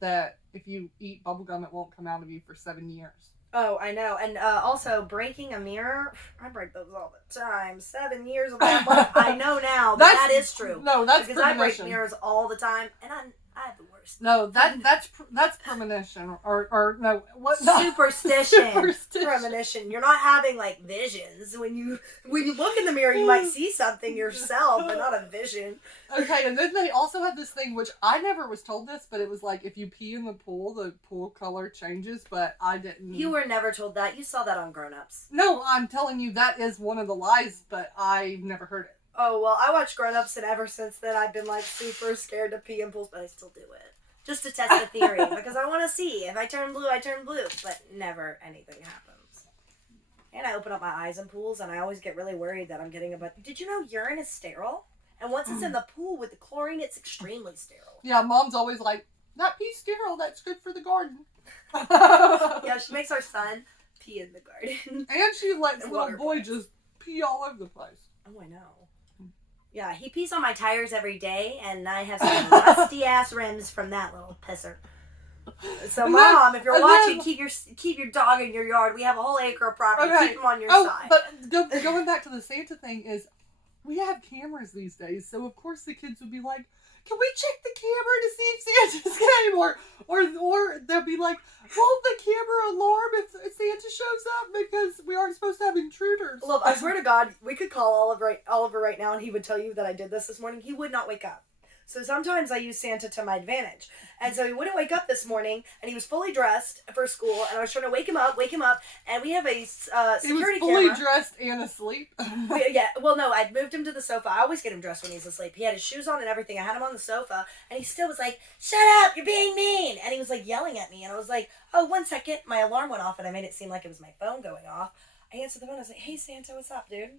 that if you eat bubblegum, it won't come out of you for 7 years. Oh, I know. And also, breaking a mirror, I break those all the time. 7 years of that one. I know now that is true. No, that's because I break premonition. mirrors all the time, and I have the worst. No, that's premonition, or no, what? Superstition. Superstition. Premonition. You're not having like visions when you look in the mirror. You might see something yourself, but not a vision. Okay, and then they also had this thing, which I never was told this, but it was like if you pee in the pool color changes. But I didn't. You were never told that. You saw that on Grown Ups. No, I'm telling you that is one of the lies, but I never heard it. Oh, well, I watch Grown Ups, and ever since then, I've been, like, super scared to pee in pools, but I still do it. Just to test the theory, because I want to see. If I turn blue, I turn blue, but never anything happens. And I open up my eyes in pools, and I always get really worried that I'm getting a butt. Did you know urine is sterile? And once it's in the pool with the chlorine, it's extremely sterile. Yeah, Mom's always like, that pee's sterile, that's good for the garden. Yeah, she makes our son pee in the garden. And she lets And little water boy plants. just pee all over the place. Oh, I know. Yeah, he pees on my tires every day, and I have some rusty-ass rims from that little pisser. So, And Mom, then- if you're and watching, then- keep your dog in your yard. We have a whole acre of property. Okay. Keep him on your Oh, side. but going back to the Santa thing is, we have cameras these days, so of course the kids would be like, can we check the camera to see if Santa's came? Or they'll be like, won't the camera alarm if Santa shows up because we aren't supposed to have intruders? Look, I swear to God, we could call Oliver right now, and he would tell you that I did this morning. He would not wake up. So sometimes I use Santa to my advantage. And so he wouldn't wake up this morning, and he was fully dressed for school, and I was trying to wake him up, and we have a security He was fully camera. dressed and asleep. Yeah, well, no, I'd moved him to the sofa. I always get him dressed when he's asleep. He had his shoes on and everything. I had him on the sofa, and he still was like, shut up, you're being mean. And he was like yelling at me, and I was like, oh, 1 second. My alarm went off, and I made it seem like it was my phone going off. I answered the phone. I was like, hey, Santa, what's up, dude?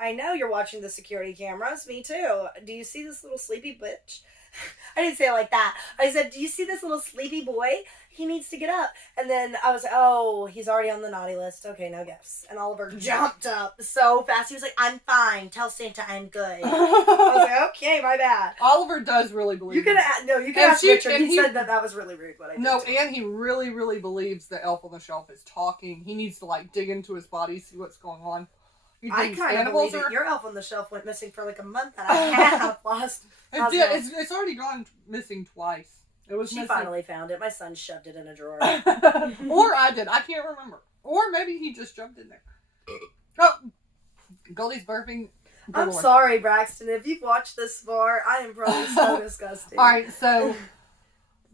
I know you're watching the security cameras. Me too. Do you see this little sleepy bitch? I didn't say it like that. I said, do you see this little sleepy boy? He needs to get up. And then I was like, oh, he's already on the naughty list. Okay, no gifts. And Oliver jumped up so fast. He was like, I'm fine. Tell Santa I'm good. I was like, okay, my bad. Oliver does really believe You can it. ask she- Richard. and He said that was really rude what I did. No, to him. and he really, really believes that Elf on the Shelf is talking. He needs to, like, dig into his body, see what's going on. He I thinks kind of animals believe it. are... Your Elf on the Shelf went missing for like a month and a half. Lost. It's already gone missing twice. It was She missing. finally found it. My son shoved it in a drawer. Or I did. I can't remember. Or maybe he just jumped in there. Oh, Goldie's burping. Good I'm Lord. sorry, Braxton. If you've watched this far, I am probably so disgusting. All right, so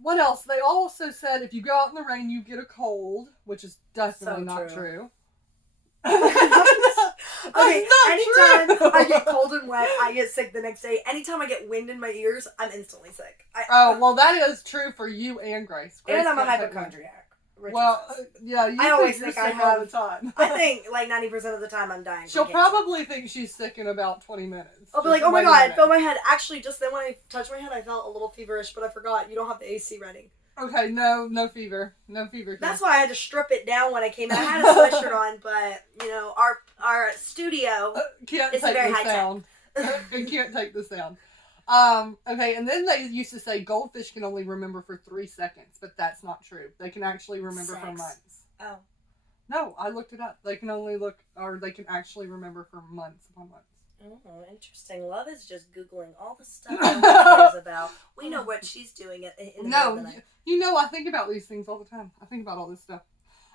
what else? They also said if you go out in the rain, you get a cold, which is definitely So not true. true. Okay, That's not anytime true. I get cold and wet, I get sick the next day. Anytime I get wind in my ears, I'm instantly sick. Oh, well, that is true for you and Grace. and I'm a Grace can't take wind. hypochondriac. Richard Well, says. yeah, you I always you're think I sick all the have- time. I think like 90% of the time I'm dying. She'll from cancer. probably think she's sick in about 20 minutes. I'll be Just like, oh my wait a god, minute. feel my head. Actually, just then when I touched my head, I felt a little feverish, but I forgot you don't have the AC running. Okay, no fever. No fever. Here. That's why I had to strip it down when I came in. I had a sweatshirt on, but you know, our studio. Can't It's take very the high-tech. sound. It can't take the sound. Okay, and then they used to say goldfish can only remember for 3 seconds, but that's not true. They can actually remember for Sex. months. Oh, No, I looked it up. They can they can actually remember for months upon months. oh, interesting. Love is just googling all the stuff no one cares about. We know what she's doing in the middle of No, the night. you know I think about these things all the time. I think about all this stuff.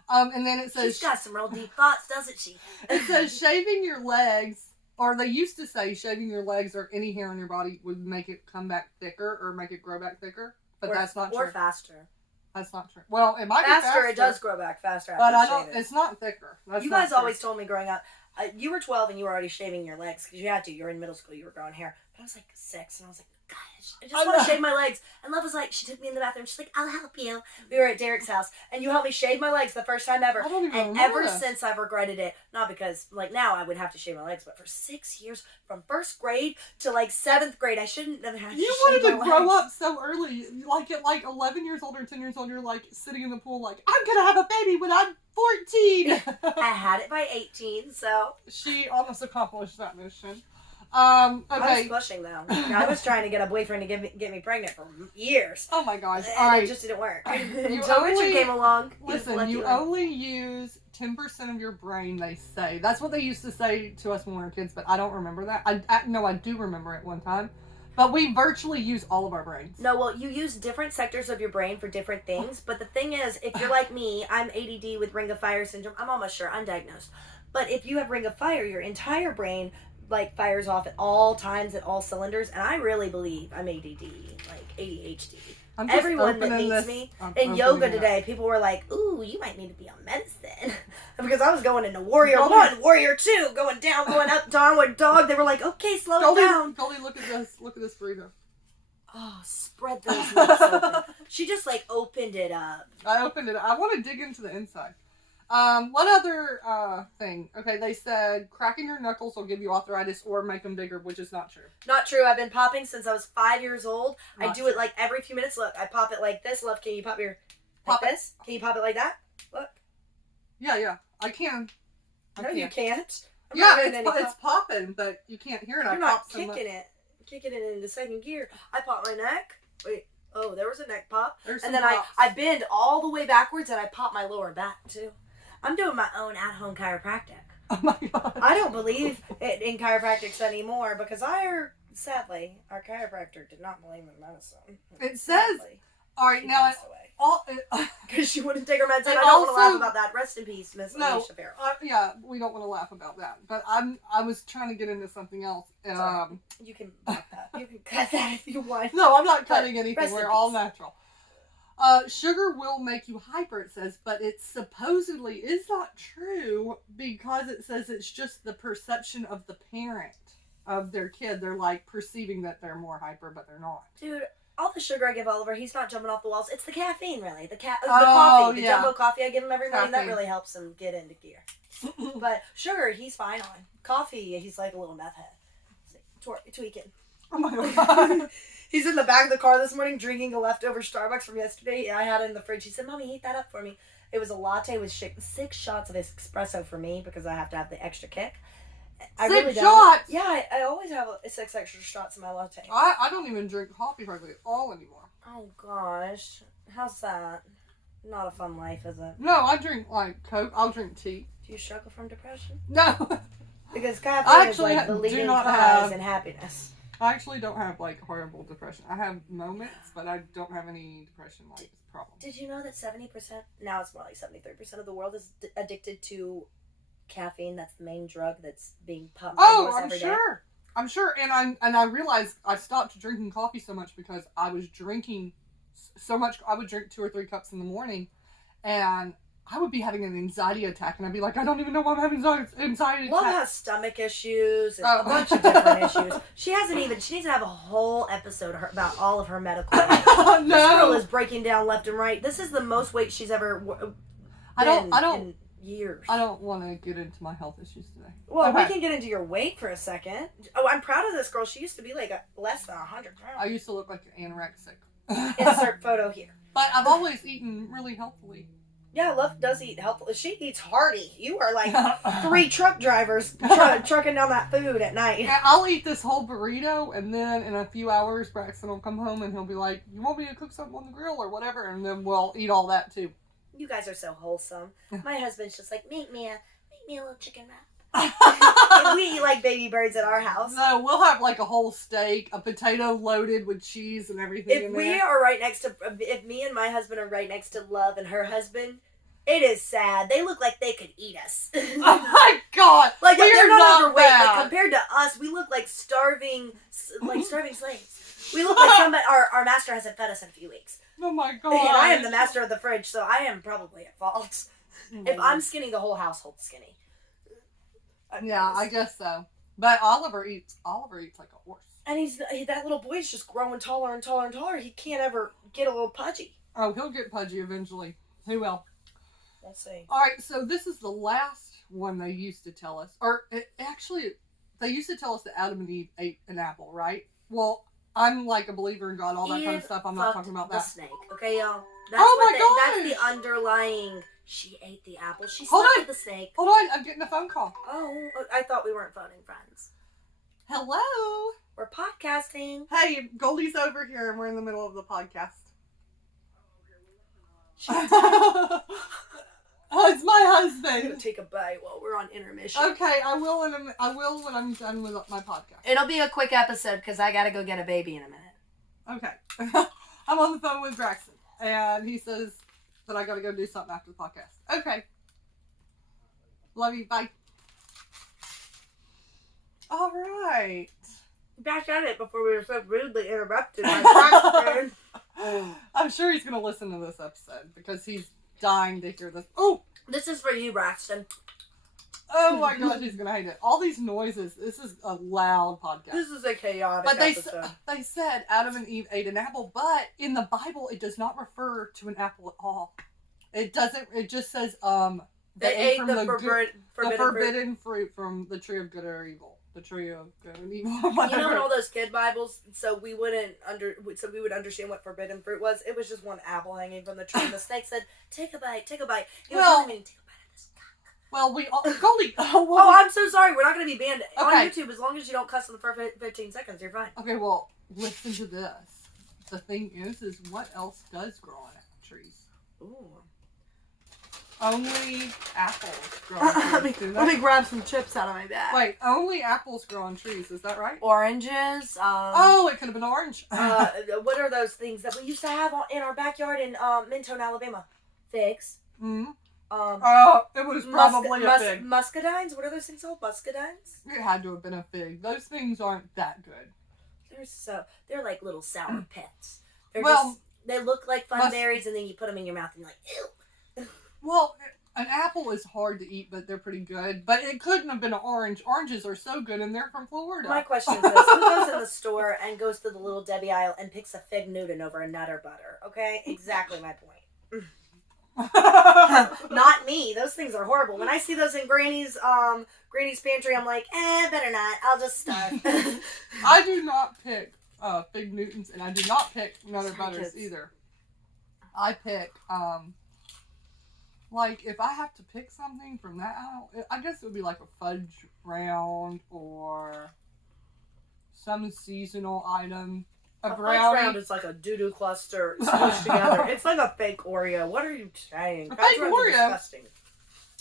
And then it says She's got some real deep thoughts, doesn't she? it says shaving your legs, or they used to say shaving your legs or any hair on your body would make it come back thicker or make it grow back thicker, but that's not Or true. faster. That's not true. Well, it might Faster, be faster. it does grow back faster after But I you don't. shave it. It's not thicker. That's You not guys true. always told me growing up, you were 12 and you were already shaving your legs because you had to. You were in middle school, you were growing hair. But I was like 6, and I was like, gosh, I just want to shave my legs. And Love was like, she took me in the bathroom. She's like, I'll help you. We were at Derek's house, and you helped me shave my legs the first time ever. I don't even and remember ever this. since I've regretted it. Not because, like, now I would have to shave my legs, but for 6 years, from 1st grade to, like, 7th grade, I shouldn't have had to You shave wanted my to grow legs. up so early. Like, at, like, 11 years old or 10 years old, you're, like, sitting in the pool, like, I'm gonna have a baby when I'm 14! I had it by 18, so... She almost accomplished that mission. I was Okay. pushing, though. I was trying to get a boyfriend to get me pregnant for years. Oh my gosh. And Alright. it just didn't work. You Until Richard only- came along. Listen, you only use 10% of your brain, they say. That's what they used to say to us when we were kids, but I don't remember that. I do remember it one time. But we virtually use all of our brains. No, well, you use different sectors of your brain for different things. But the thing is, if you're like me, I'm ADD with Ring of Fire syndrome. I'm almost sure, undiagnosed. But if you have Ring of Fire, your entire brain, like, fires off at all times, at all cylinders. And I really believe I'm ADD, like ADHD. I'm just Everyone that opening meets this- me I'm in opening yoga it up. today, people were like, ooh, you might need to be on medicine. Because I was going into Warrior Goldie- 1, Warrior 2, going down, going up, downward dog. They were like, okay, slow it down. Goldie, look at this. Look at this burrito. Oh, spread those lips open. She just, like, opened it up. I opened it. I want to dig into the inside. What other thing? Okay, they said cracking your knuckles will give you arthritis or make them bigger, which is not true. Not true. I've been popping since I was 5 years old. I Not do true. it, like, every few minutes. Look, I pop it like this. Love, can you pop your... Like Pop it. this? Can you pop it like that? Look. Yeah, I can. I No, can. you can't. I'm Yeah, not doing any it's popping, but you can't hear it. You're I not popped so kicking much. it. Kicking it into second gear. I pop my neck. Wait. Oh, there was a neck pop. There's And some then pops. I bend all the way backwards and I pop my lower back too. I'm doing my own at-home chiropractic. Oh my god. I don't believe in chiropractics anymore because sadly, our chiropractor did not believe in medicine. It says- All right, now all Because she wouldn't take her meds, and It I don't want to laugh also- about that. Rest in peace, Miss No. Alicia Farrell. yeah, we don't want to laugh about that. But I was trying to get into something else. Sorry. You can cut that. You can cut that if you want. No, I'm not But cutting anything. rest in We're all peace. natural. Sugar will make you hyper, it says, but it supposedly is not true because it says it's just the perception of the parent of their kid. They're like perceiving that they're more hyper, but they're not. Dude, all the sugar I give Oliver, he's not jumping off the walls. It's the caffeine, really. The Oh, coffee. The yeah. jumbo coffee I give him every morning, that Caffeine. really helps him get into gear. But sugar, he's fine on. Coffee, he's like a little meth head. He's like, tweaking. Oh my god. He's in the back of the car this morning drinking a leftover Starbucks from yesterday. I had it in the fridge. He said, Mommy, heat that up for me. It was a latte with 6 shots of espresso for me because I have to have the extra kick. I 6 really don't. shots? Yeah, I always have 6 extra shots in my latte. I don't even drink coffee hardly at all anymore. Oh, gosh. How's that? Not a fun life, is it? No, I drink like Coke. I'll drink tea. Do you struggle from depression? No. Because I caffeine is actually like the do leading not cause have- in happiness. I actually don't have like horrible depression. I have moments, but I don't have any depression like problems. Did you know that 70%, now it's more like 73% of the world is addicted to caffeine? That's the main drug that's being pumped into Oh, us I'm every day. sure. I'm sure, and I realized I stopped drinking coffee so much because I was drinking so much. I would drink 2 or 3 cups in the morning, and I would be having an anxiety attack, and I'd be like, I don't even know why I'm having anxiety Love attack. has stomach issues and Oh. a bunch of different issues. She needs to have a whole episode about all of her medical issues. This girl No, is breaking down left and right. This is the most weight she's ever I don't in years. I don't want to get into my health issues today. Well, Okay. we can get into your weight for a second. Oh, I'm proud of this girl. She used to be like less than 100 I pounds. used to look like an anorexic. Insert photo here. But I've always eaten really healthily. Yeah, Love does eat healthily. She eats hearty. You are like 3 truck drivers trucking down that food at night. And I'll eat this whole burrito, and then in a few hours, Braxton will come home and he'll be like, "You want me to cook something on the grill or whatever?" And then we'll eat all that too. You guys are so wholesome. My husband's just like, make me a little chicken wrap. We eat like baby birds at our house. No, we'll have like a whole steak, a potato loaded with cheese and everything If in we there. are right next to, if me and my husband are right next to Love and her husband, it is sad. They look like they could eat us. Oh my god! Like We they're are not overweight. bad. Like compared to us, we look like starving slaves. We look like somebody. Our master hasn't fed us in a few weeks. Oh my god! And I am the master of the fridge, so I am probably at fault. If I'm skinny, the whole household's skinny. Yeah, I guess so. But Oliver eats like a horse. And that little boy's just growing taller and taller and taller. He can't ever get a little pudgy. Oh, he'll get pudgy eventually. He will. We'll see. All right, so this is the last one they used to tell us. Actually, they used to tell us that Adam and Eve ate an apple, right? Well, I'm like a believer in God, all that kind of stuff. I'm not talking about that. The snake, okay, y'all? That's the underlying. She ate the apple. She Hold slept on. with the snake. Hold on, I'm getting a phone call. Oh, I thought we weren't phoning friends. Hello. We're podcasting. Hey, Goldie's over here, and we're in the middle of the podcast. Oh, it's my I'm husband. gonna take a bite while we're on intermission. Okay, I will when I'm done with my podcast. It'll be a quick episode because I gotta go get a baby in a minute. Okay. I'm on the phone with Braxton, and he says that I gotta go do something after the podcast. Okay. Love you. Bye. All right. Back at it before we were so rudely interrupted by Braxton. I'm sure he's gonna listen to this episode because he's dying to hear this. Oh! This is for you, Braxton. Oh my gosh, he's gonna hate it. All these noises. This is a loud podcast. This is a chaotic But episode. they said Adam and Eve ate an apple, but in the Bible it does not refer to an apple at all. It doesn't. It just says they ate from the forbidden fruit from the tree of good or evil. The tree of good and evil. You know, in all those kid Bibles, so we would understand what forbidden fruit was. It was just one apple hanging from the tree, and the snake said, "Take a bite, take a bite." He was telling me to take a bite of this cock. Well, we all Goldie. Oh, I'm so sorry. We're not going to be banned on Okay. YouTube as long as you don't cuss in the first 15 seconds. You're fine. Okay, well, listen to this. The thing is what else does grow on trees? Ooh. Only apples grow on trees. Let me grab some chips out of my bag. Wait, only apples grow on trees. Is that right? Oranges. Oh, it could have been orange. What are those things that we used to have in our backyard in Minton, Alabama? Figs. Mm-hmm. It was probably a fig. Muscadines? What are those things called? Muscadines? It had to have been a fig. Those things aren't that good. They're like little sour pits. They look like fun berries, and then you put them in your mouth and you're like, ew. Well, an apple is hard to eat, but they're pretty good. But it couldn't have been an orange. Oranges are so good, and they're from Florida. My question is this. Who goes in the store and goes to the little Debbie aisle and picks a fig Newton over a Nutter Butter? Okay? Exactly my point. Not me. Those things are horrible. When I see those in Granny's pantry, I'm like, better not. I'll just starve. I do not pick fig Newtons, and I do not pick Nutter Butters either. I pick, like, if I have to pick something from that aisle, I guess it would be like a fudge round or some seasonal item. A brownie. Fudge round is like a doo-doo cluster smushed together. It's like a fake Oreo. What are you saying? A fake Oreo? Disgusting.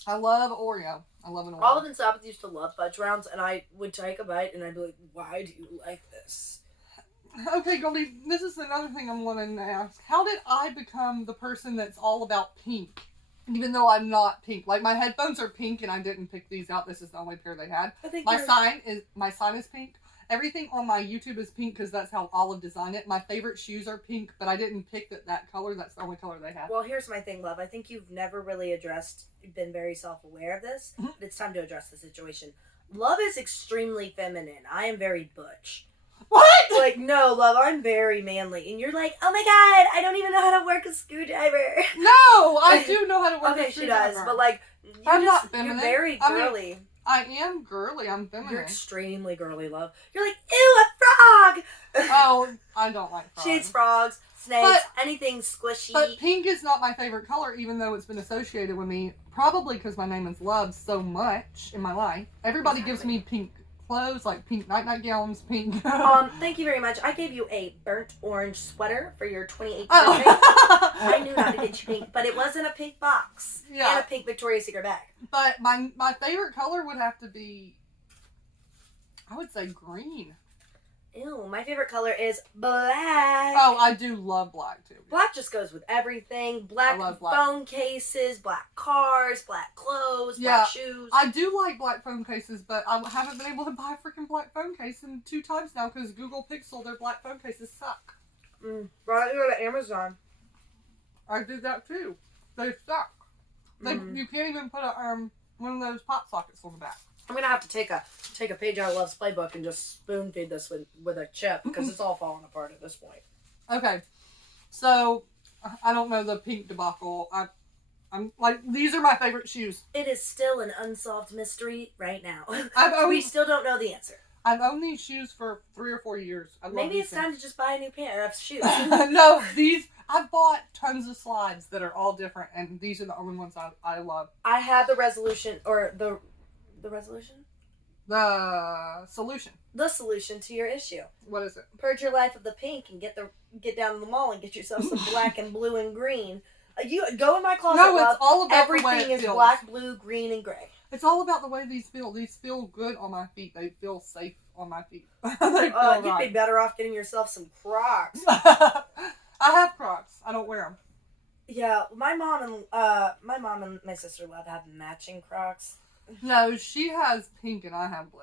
I love Oreo. I love an Oreo. Olive and Sabbath used to love fudge rounds, and I would take a bite, and I'd be like, why do you like this? Okay, Goldie, this is another thing I'm wanting to ask. How did I become the person that's all about pink? Even though I'm not pink. Like, my headphones are pink, and I didn't pick these out. This is the only pair they had. My sign is pink. Everything on my YouTube is pink because that's how Olive designed it. My favorite shoes are pink, but I didn't pick that color. That's the only color they had. Well, here's my thing, love. I think you've never really been very self-aware of this. Mm-hmm. But it's time to address the situation. Love is extremely feminine. I am very butch. What? Like, no, love, I'm very manly. And you're like, oh my god, I don't even know how to work a screwdriver. No, I do know how to work a screwdriver. Okay, she does. But, like, not feminine. You're very girly. I am girly. I'm feminine. You're extremely girly, love. You're like, ew, a frog! Oh, I don't like frogs. She hates frogs, snakes, anything squishy. But pink is not my favorite color, even though it's been associated with me. Probably because my name is Love so much in my life. Everybody gives me pink clothes, like pink night gowns, pink. Thank you very much. I gave you a burnt orange sweater for your 28th birthday. I knew not to get you pink, but it was in a pink box. Yeah. And a pink Victoria's Secret bag. But my favorite color would have to be, I would say green. Ew, my favorite color is black. Oh, I do love black too. Black just goes with everything. Black phone cases, black cars, black clothes, black shoes. I do like black phone cases, but I haven't been able to buy a freaking black phone case in 2 times now because Google Pixel, their black phone cases suck. Why don't you go to Amazon? I did that too. They suck. You can't even put one of those pop sockets on the back. I'm gonna have to take a page out of Love's playbook and just spoon feed this with a chip because it's all falling apart at this point. Okay, so I don't know the pink debacle. I'm like, these are my favorite shoes. It is still an unsolved mystery right now. We still don't know the answer. I've owned these shoes for 3 or 4 years. Maybe it's time to just buy a new pair of shoes. No, I've bought tons of slides that are all different, and these are the only ones I love. I had the resolution, or the resolution? The solution. The solution to your issue. What is it? Purge your life of the pink and get down to the mall and get yourself some black and blue and green. You go in my closet. No, it's all about everything the way it is feels. black, blue, green, and gray. It's all about the way these feel. These feel good on my feet. They feel safe on my feet. They feel You'd right. be better off getting yourself some Crocs. I have Crocs. I don't wear them. Yeah, my mom and my sister love having matching Crocs. No, she has pink and I have blue.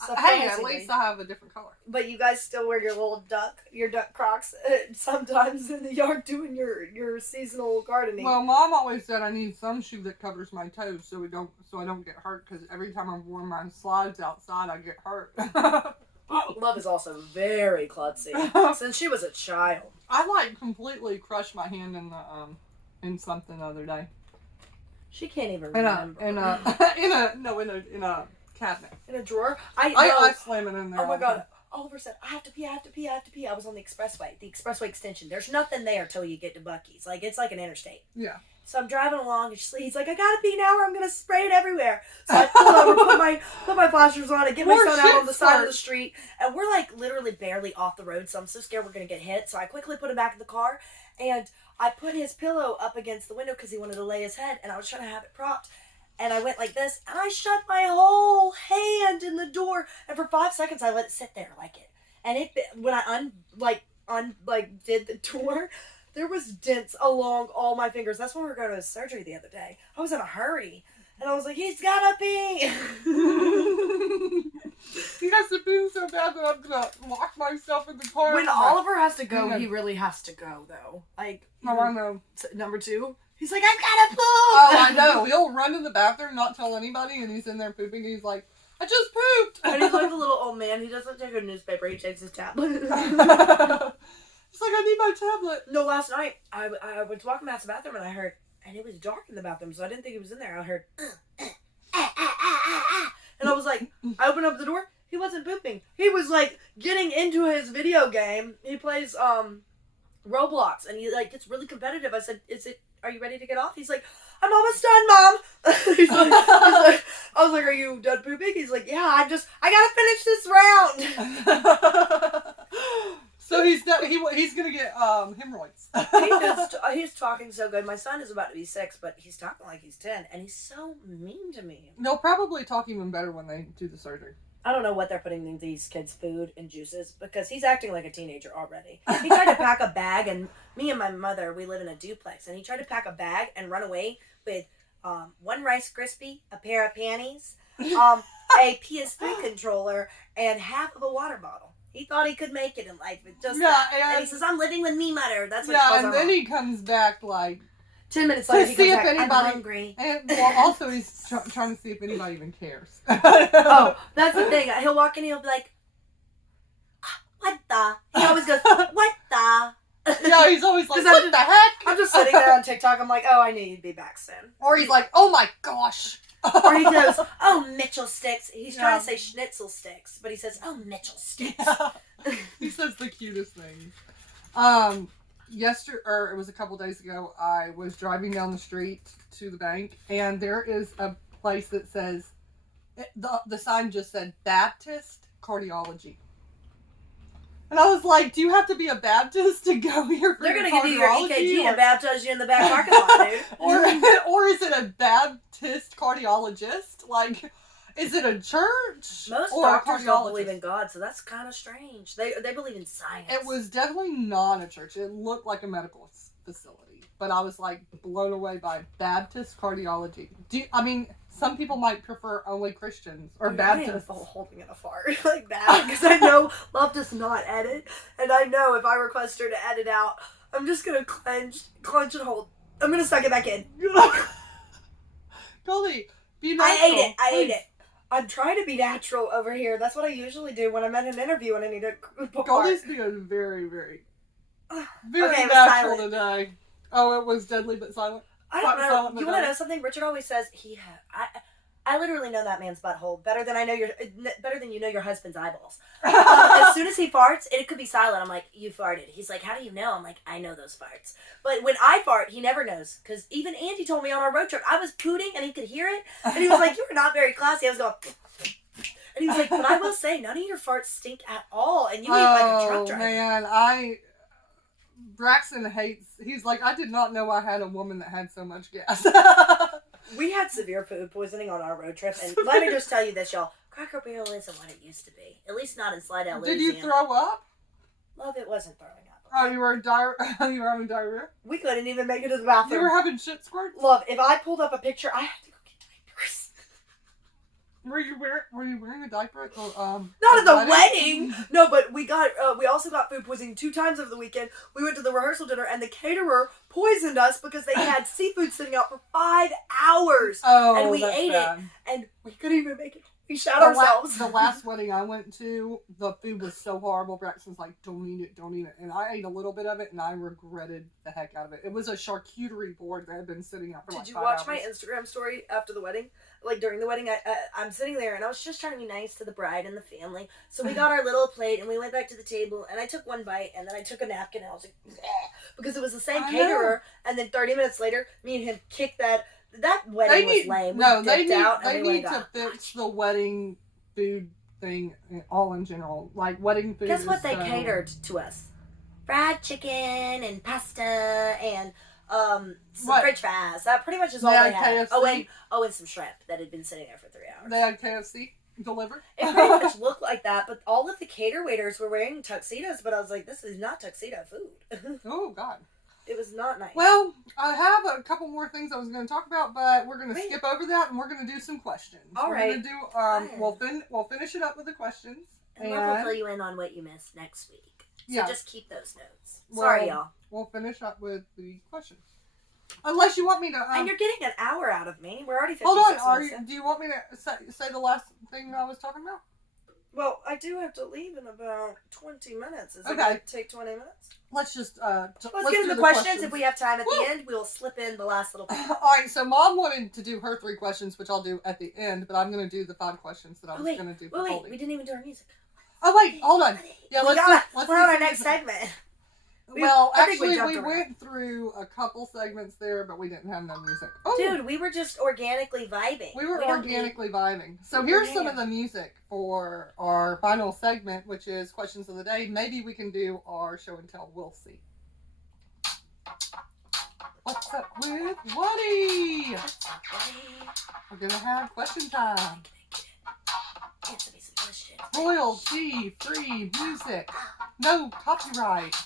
Hey, at Surprisingly. least I have a different color. But you guys still wear your little duck Crocs sometimes in the yard doing your seasonal gardening. Well, Mom always said I need some shoe that covers my toes so I don't get hurt, because every time I've worn my slides outside, I get hurt. Love is also very klutzy since she was a child. I completely crushed my hand in something the other day. She can't even In remember. a cabinet. In a drawer. I slam it in there. Oh my all the god. time. Oliver said, I have to pee. I was on the expressway extension. There's nothing there till you get to Buc-ee's. It's like an interstate. Yeah. So I'm driving along, and he's like, I gotta pee now or I'm gonna spray it everywhere. So I pull over, put my flashers on, and get my son out on the side of the street. And we're literally barely off the road, so I'm so scared we're gonna get hit. So I quickly put him back in the car, and I put his pillow up against the window because he wanted to lay his head, and I was trying to have it propped. And I went like this, and I shut my whole hand in the door, and for 5 seconds I let it sit there like it. And when I did the door, there was dents along all my fingers. That's when we were going to surgery the other day. I was in a hurry, and I was like, he's gotta pee. He has to pee so bad that I'm gonna lock myself in the car. When Oliver has to go, he really has to go though. Oh, I know. Number 2. He's like, I've got to poop! Oh, I know. He'll run to the bathroom, not tell anybody, and he's in there pooping, and he's like, I just pooped! And he's like a little old man. He doesn't take a newspaper. He takes his tablet. He's like, I need my tablet. No, last night, I was walking past the bathroom, and I heard, and it was dark in the bathroom, so I didn't think he was in there. I heard, and I was like, I opened up the door. He wasn't pooping. He was, getting into his video game. He plays, Roblox, and he, gets really competitive. I said, are you ready to get off? He's like, I'm almost done, Mom. I was like, are you done pooping? He's like, yeah, I gotta finish this round. So he's gonna get hemorrhoids. He's talking so good. My son is about to be 6, but he's talking like he's 10, and he's so mean to me. They'll probably talk even better when they do the surgery. I don't know what they're putting in these kids' food and juices because he's acting like a teenager already. He tried to pack a bag, and me and my mother, we live in a duplex, and he tried to pack a bag and run away with 1 Rice Krispie, a pair of panties, a PS3 controller, and half of a water bottle. He thought he could make it in life, but just and he says, "I'm living with me, mother." That's what. Yeah, and then he comes back 10 minutes later, to see if anybody. I'm hungry. And also he's trying to see if anybody even cares. Oh, that's the thing. He'll walk in, and he'll be like, "What the?" He always goes, "What the?" Yeah, he's always like, "What the heck?" I'm just sitting there on TikTok. I'm like, "Oh, I knew you'd be back soon." Or he's like, "Oh my gosh." Or he goes, "Oh, Mitchell sticks." He's trying to say schnitzel sticks, but he says, "Oh, Mitchell sticks." Yeah. He says the cutest things. It was a couple days ago, I was driving down the street to the bank, and there is a place that says, the sign just said Baptist Cardiology. And I was like, do you have to be a Baptist to go here for They're your going to give you your EKG and baptize you in the back parking lot, dude. or is it a Baptist cardiologist? Is it a church? Most or doctors a don't believe in God, so that's kind of strange. They believe in science. It was definitely not a church. It looked like a medical facility. But I was blown away by Baptist cardiology. Some people might prefer only Christians or Baptists. I'm holding in a fart like that because I know Love does not edit, and I know if I request her to edit out, I'm just gonna clench and hold. I'm gonna suck it back in. Goldie, be I ate it. I'm trying to be natural over here. That's what I usually do when I'm at an interview and I need to book Goldie's being very, very okay, natural today. Oh, it was deadly but silent. I don't know. You want to know something? Richard always says I literally know that man's butthole better than you know your husband's eyeballs. As soon as he farts, it could be silent. I'm like, you farted. He's like, how do you know? I'm like, I know those farts. But when I fart, he never knows. Because even Andy told me on our road trip, I was pooting and he could hear it. And he was like, you were not very classy. I was going, and he was like, but I will say, none of your farts stink at all. And you eat like a truck driver. Man, Braxton hates, he's like, I did not know I had a woman that had so much gas. We had severe food poisoning on our road trip, and let me just tell you this, y'all. Cracker Barrel isn't what it used to be. At least not in Slidell, Louisiana. Did you throw up? Love, it wasn't throwing up. Oh, you were having diarrhea? We couldn't even make it to the bathroom. You were having shit squirts? Love, if I pulled up a picture, I had to go get diapers. Were you wearing a diaper at the Not at the wedding. No, but we also got food poisoning 2 times over the weekend. We went to the rehearsal dinner and the caterer poisoned us because they had seafood sitting out for 5 hours. Oh, and we ate it and we couldn't even make it. We shot ourselves. The last wedding I went to, the food was so horrible. Braxton's like, don't eat it. And I ate a little bit of it, and I regretted the heck out of it. It was a charcuterie board that had been sitting out for like 5 hours. Did you watch my Instagram story after the wedding? Like, during the wedding, I'm sitting there, and I was just trying to be nice to the bride and the family. So we got our little plate, and we went back to the table, and I took one bite, and then I took a napkin, and I was like, bleh, because it was the same caterer, and then 30 minutes later, me and him kicked that wedding was lame. They need to fix the wedding food thing all in general. Like, wedding food. Guess what they catered to us? Fried chicken and pasta and some French fries. That pretty much is all they had. KFC? And some shrimp that had been sitting there for 3 hours. They had KFC delivered? It pretty much looked like that, but all of the cater waiters were wearing tuxedos, but I was like, this is not tuxedo food. Oh, God. It was not nice. Well, I have a couple more things I was going to talk about, but we're going to skip over that, and we're going to do some questions. All right. We're going to do, we'll finish it up with the questions. And we'll fill you in on what you missed next week. So just keep those notes. Sorry, y'all. We'll finish up with the questions. Unless you want me to... and you're getting an hour out of me. We're already 56 Hold minutes on. Do you want me to say the last thing I was talking about? Well, I do have to leave in about 20 minutes. Is it Okay. going to take 20 minutes? Let's just... let's get into the questions. If we have time at the end, we'll slip in the last little bit. Alright, so Mom wanted to do her 3 questions, which I'll do at the end, but I'm going to do the 5 questions that I was going to do for Wait, Goldie. we didn't even do our music. Oh, wait, hold on. Yeah, we're on our next segment. Well, actually, we went through a couple segments there, but we didn't have no music. Oh. Dude, we were just organically vibing. We were organically vibing. So here's some of the music for our final segment, which is Questions of the Day. Maybe we can do our show and tell. We'll see. What's up with Whatty? We're going to have question time. Answer me some questions. Royalty-free music. No copyright.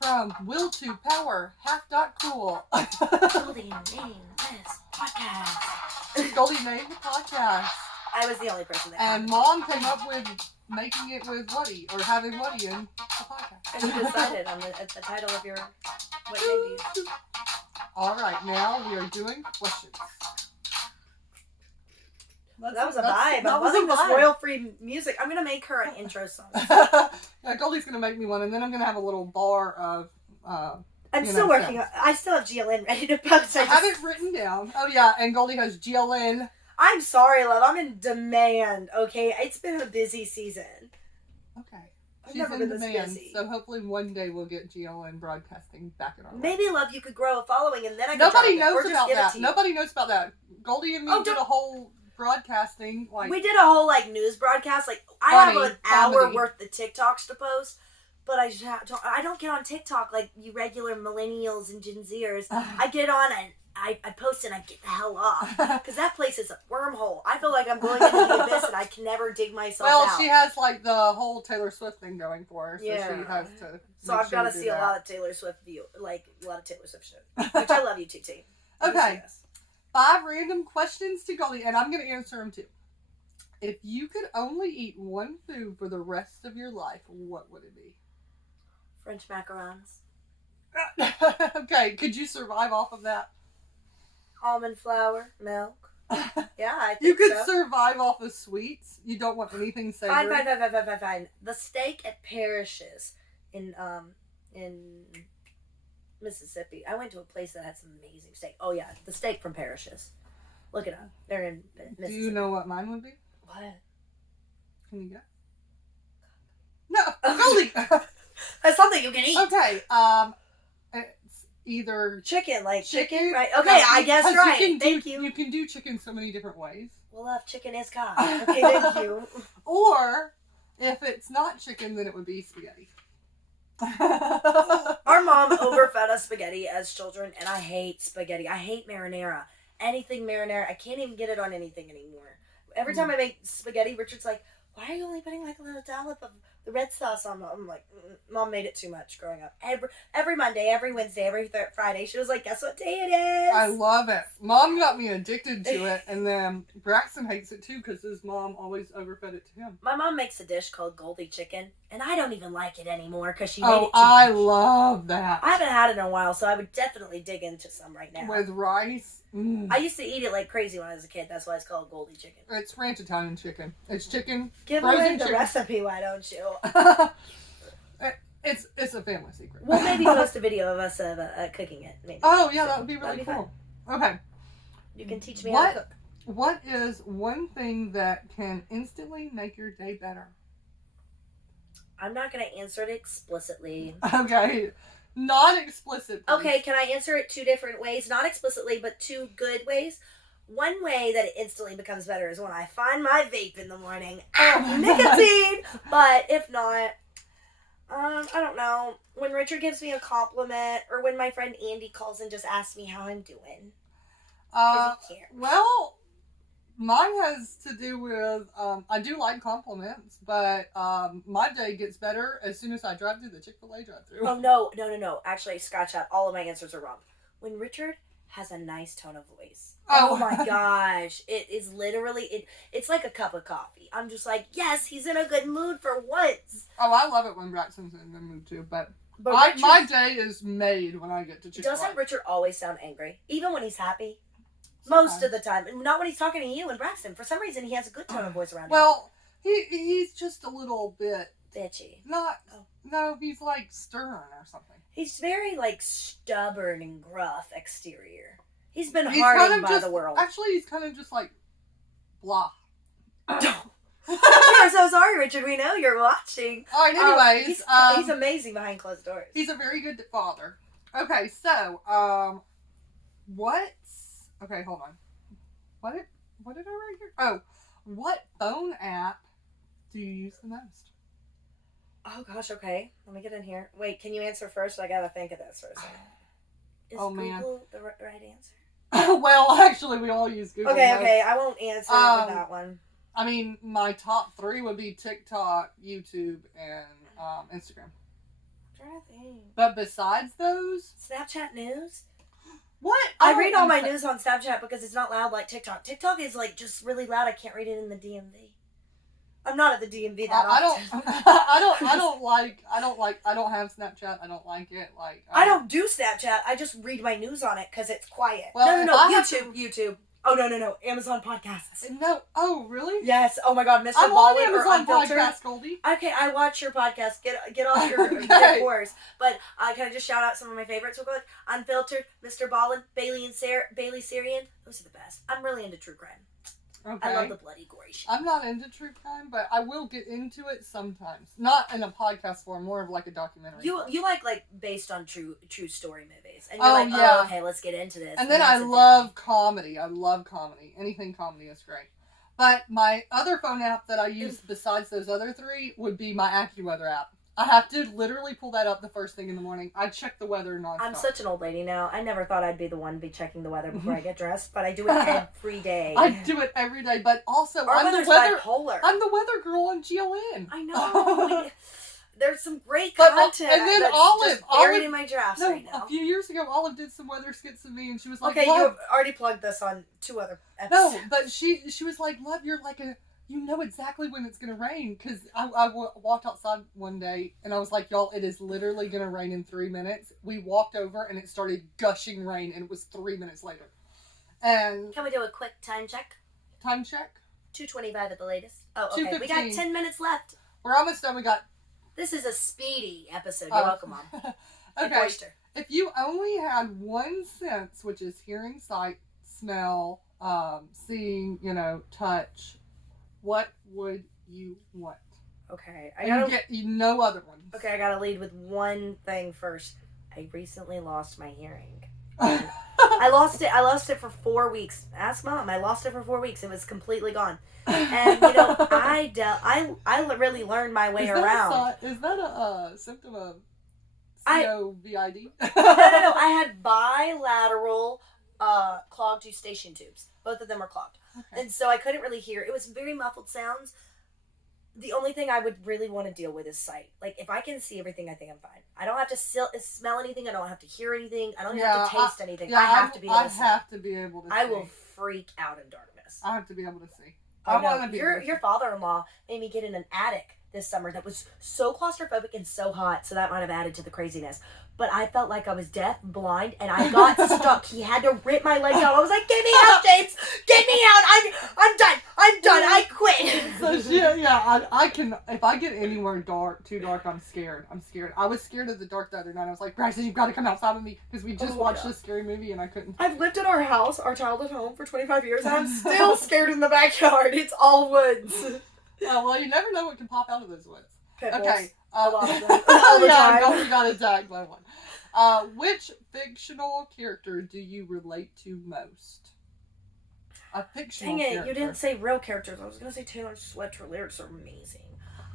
From Will to Power, half.cool. Goldie named this podcast. Goldie named the podcast. I was the only person that And Mom came up with making it with Whatty, or having Whatty in the podcast. And you decided on the title of your, what name do you use? Alright, now we are doing questions. That was a vibe. I'm loving this royal-free music. I'm going to make her an intro song. Yeah, Goldie's going to make me one, and then I'm going to have a little bar of... I'm still working on... I still have GLN ready to post. I have it written down. Oh, yeah, and Goldie has GLN. I'm sorry, love. I'm in demand, okay? It's been a busy season. Okay. I've She's never in been this demand, busy. so hopefully one day we'll get GLN broadcasting back in our life. Maybe, love, you could grow a following, and then I could Nobody drop it, knows or about just give it that. to you. Nobody knows about that. Goldie and me did a whole broadcasting, like... We did a whole, like, news broadcast. Like, I have an hour worth of TikToks to post, but I don't get on TikTok like you regular millennials and Gen Zers. I get on and I post and I get the hell off. Because that place is a wormhole. I feel like I'm going into the abyss and I can never dig myself out. Well, she has, like, the whole Taylor Swift thing going for her, so she has to... So I've got to see a lot of Taylor Swift shit. Which I love you too, T. Okay. 5 random questions to Goldie, and I'm going to answer them too. If you could only eat one food for the rest of your life, what would it be? French macarons. Okay, could you survive off of that? Almond flour, milk, Yeah, I think You could so. survive off of sweets. You don't want anything savory. Fine. The steak at Parrish's in Mississippi. I went to a place that had some amazing steak. Oh yeah, the steak from Parrish's. Look it up. They're in Mississippi. Do you know what mine would be? What? Can you guess? No, Goldie. That's something you can eat. Okay. It's either Chicken, like chicken, right? Okay, I guess right. Thank you. You can do chicken so many different ways. Well, chicken is God. Okay, thank you. Or if it's not chicken, then it would be spaghetti. Our mom overfed us spaghetti as children, and I hate spaghetti. I hate marinara. Anything marinara, I can't even get it on anything anymore. Every time I make spaghetti, Richard's like, "Why are you only putting like a little dollop of the red sauce on?" I'm like, Mom made it too much growing up. Every Monday, every Wednesday, every Friday, she was like, "Guess what day it is?" I love it. Mom got me addicted to it, and then Braxton hates it too because his mom always overfed it to him. My mom makes a dish called Goldie chicken, and I don't even like it anymore because she made it too I much. love that. I haven't had it in a while, so I would definitely dig into some right now. With rice. I used to eat it like crazy when I was a kid. That's why it's called Goldie chicken. It's ranch Italian chicken. It's chicken. Give frozen away the chicken. recipe, why don't you? It's a family secret. We'll maybe post a video of us cooking it. Maybe. Oh yeah, that would be really That'd be cool. Okay. You can teach me how to cook. What is one thing that can instantly make your day better? I'm not going to answer it explicitly. Okay. Not explicit. Please. Okay, can I answer it two different ways? Not explicitly, but two good ways. One way that it instantly becomes better is when I find my vape in the morning. Nicotine! But if not, I don't know. When Richard gives me a compliment, or when my friend Andy calls and just asks me how I'm doing. He cares. Well, mine has to do with, I do like compliments, but my day gets better as soon as I drive through the Chipotle drive-thru. Oh, no. Actually, scratch out. All of my answers are wrong. When Richard has a nice tone of voice. Oh my gosh. It is literally, it's like a cup of coffee. I'm just like, yes, he's in a good mood for once. Oh, I love it when Braxton's in the mood too, but Richard, my day is made when I get to Chipotle. Doesn't Richard always sound angry? Even when he's happy? Most of the time. Not when he's talking to you and Braxton. For some reason, he has a good tone of voice around him. Well, he's just a little bit... bitchy. No, he's like stern or something. He's very like stubborn and gruff exterior. He's been hardened by the world. Actually, he's kind of just like blah. We're so sorry, Richard. We know you're watching. All right, anyways. He's amazing behind closed doors. He's a very good father. Okay, so, okay, hold on. What did I write here? Oh, what phone app do you use the most? Oh gosh, okay. Let me get in here. Wait, can you answer first? I gotta think of this for a second. Is Google the right answer? Well, actually, we all use Google. Okay, I won't answer with that one. I mean, my top 3 would be TikTok, YouTube, and Instagram. I'm trying to think. But besides those... Snapchat news? What? I read all my news on Snapchat because it's not loud like TikTok. TikTok is like just really loud. I can't read it in the DMV. I'm not at the DMV that often. I don't have Snapchat. I don't like it. I don't do Snapchat. I just read my news on it because it's quiet. Well, No. YouTube. Oh, no. Amazon Podcasts. No. Oh, really? Yes. Oh, my God. Mr. I'm Ballin on or Amazon Unfiltered. Podcast, Goldie. Okay, I watch your podcast. Get off your horse. But can I just shout out some of my favorites real quick? Unfiltered, Mr. Ballin, Bailey Sarian. Those are the best. I'm really into true crime. Okay. I love the bloody gory shit. I'm not into true crime, but I will get into it sometimes. Not in a podcast form, more of like a documentary. You like based on true story movies, and you're oh, okay, let's get into this. And then I love comedy. I love comedy. Anything comedy is great. But my other phone app that I use besides those other 3 would be my AccuWeather app. I have to literally pull that up the first thing in the morning. I check the weather nonstop. I'm such an old lady now. I never thought I'd be the one to be checking the weather before I get dressed, but I do it every day. I do it every day, but also I'm the weather girl on GLN. I know. There's some great content. And then that's Olive buried in my drafts right now. A few years ago, Olive did some weather skits of me, and she was like, "Okay, you've already plugged this on 2 other episodes." No, but she was like, "Love, you're like you know exactly when it's going to rain." Because I walked outside one day, and I was like, y'all, it is literally going to rain in 3 minutes. We walked over, and it started gushing rain, and it was 3 minutes later. And can we do a quick time check? Time check. 2:25 at the latest. Oh, okay. We 2:15. got 10 minutes left. We're almost done. We got. This is a speedy episode. You're welcome, Mom. Okay. If you only had one sense, which is hearing, sight, smell, seeing, touch, what would you want? Okay, You get no other ones. Okay, I gotta lead with one thing first. I recently lost my hearing. I lost it for 4 weeks. Ask Mom. I lost it for 4 weeks. It was completely gone. And I really learned my way around. Is that a symptom of COVID? No. I had bilateral clogged eustachian tubes. Both of them were clogged, and so I couldn't really hear. It was very muffled sounds. The only thing I would really want to deal with is sight. Like, if I can see everything, I think I'm fine. I don't have to smell anything. I don't have to hear anything. I don't have to taste anything. I have to be able to see. I have to be able to see. I will freak out in darkness. I have to be able to see. I want to be your father-in-law made me get in an attic this summer that was so claustrophobic and so hot, so that might have added to the craziness. But I felt like I was deaf, blind, and I got stuck. He had to rip my legs out. I was like, "Get me out, James! Get me out! I'm done! I'm done! I quit!" So I can. If I get anywhere too dark, I'm scared. I was scared of the dark the other night. I was like, "Bryson, you've got to come outside with me," because we just watched this scary movie and I couldn't. I've lived in our house, our childhood home, for 25 years, and I'm still scared in the backyard. It's all woods. Well, you never know what can pop out of those woods. Okay. A lot of them. All the time. We got attacked by one. Which fictional character do you relate to most? A fictional character. Dang it, you didn't say real characters. I was going to say Taylor Swift. Her lyrics are amazing.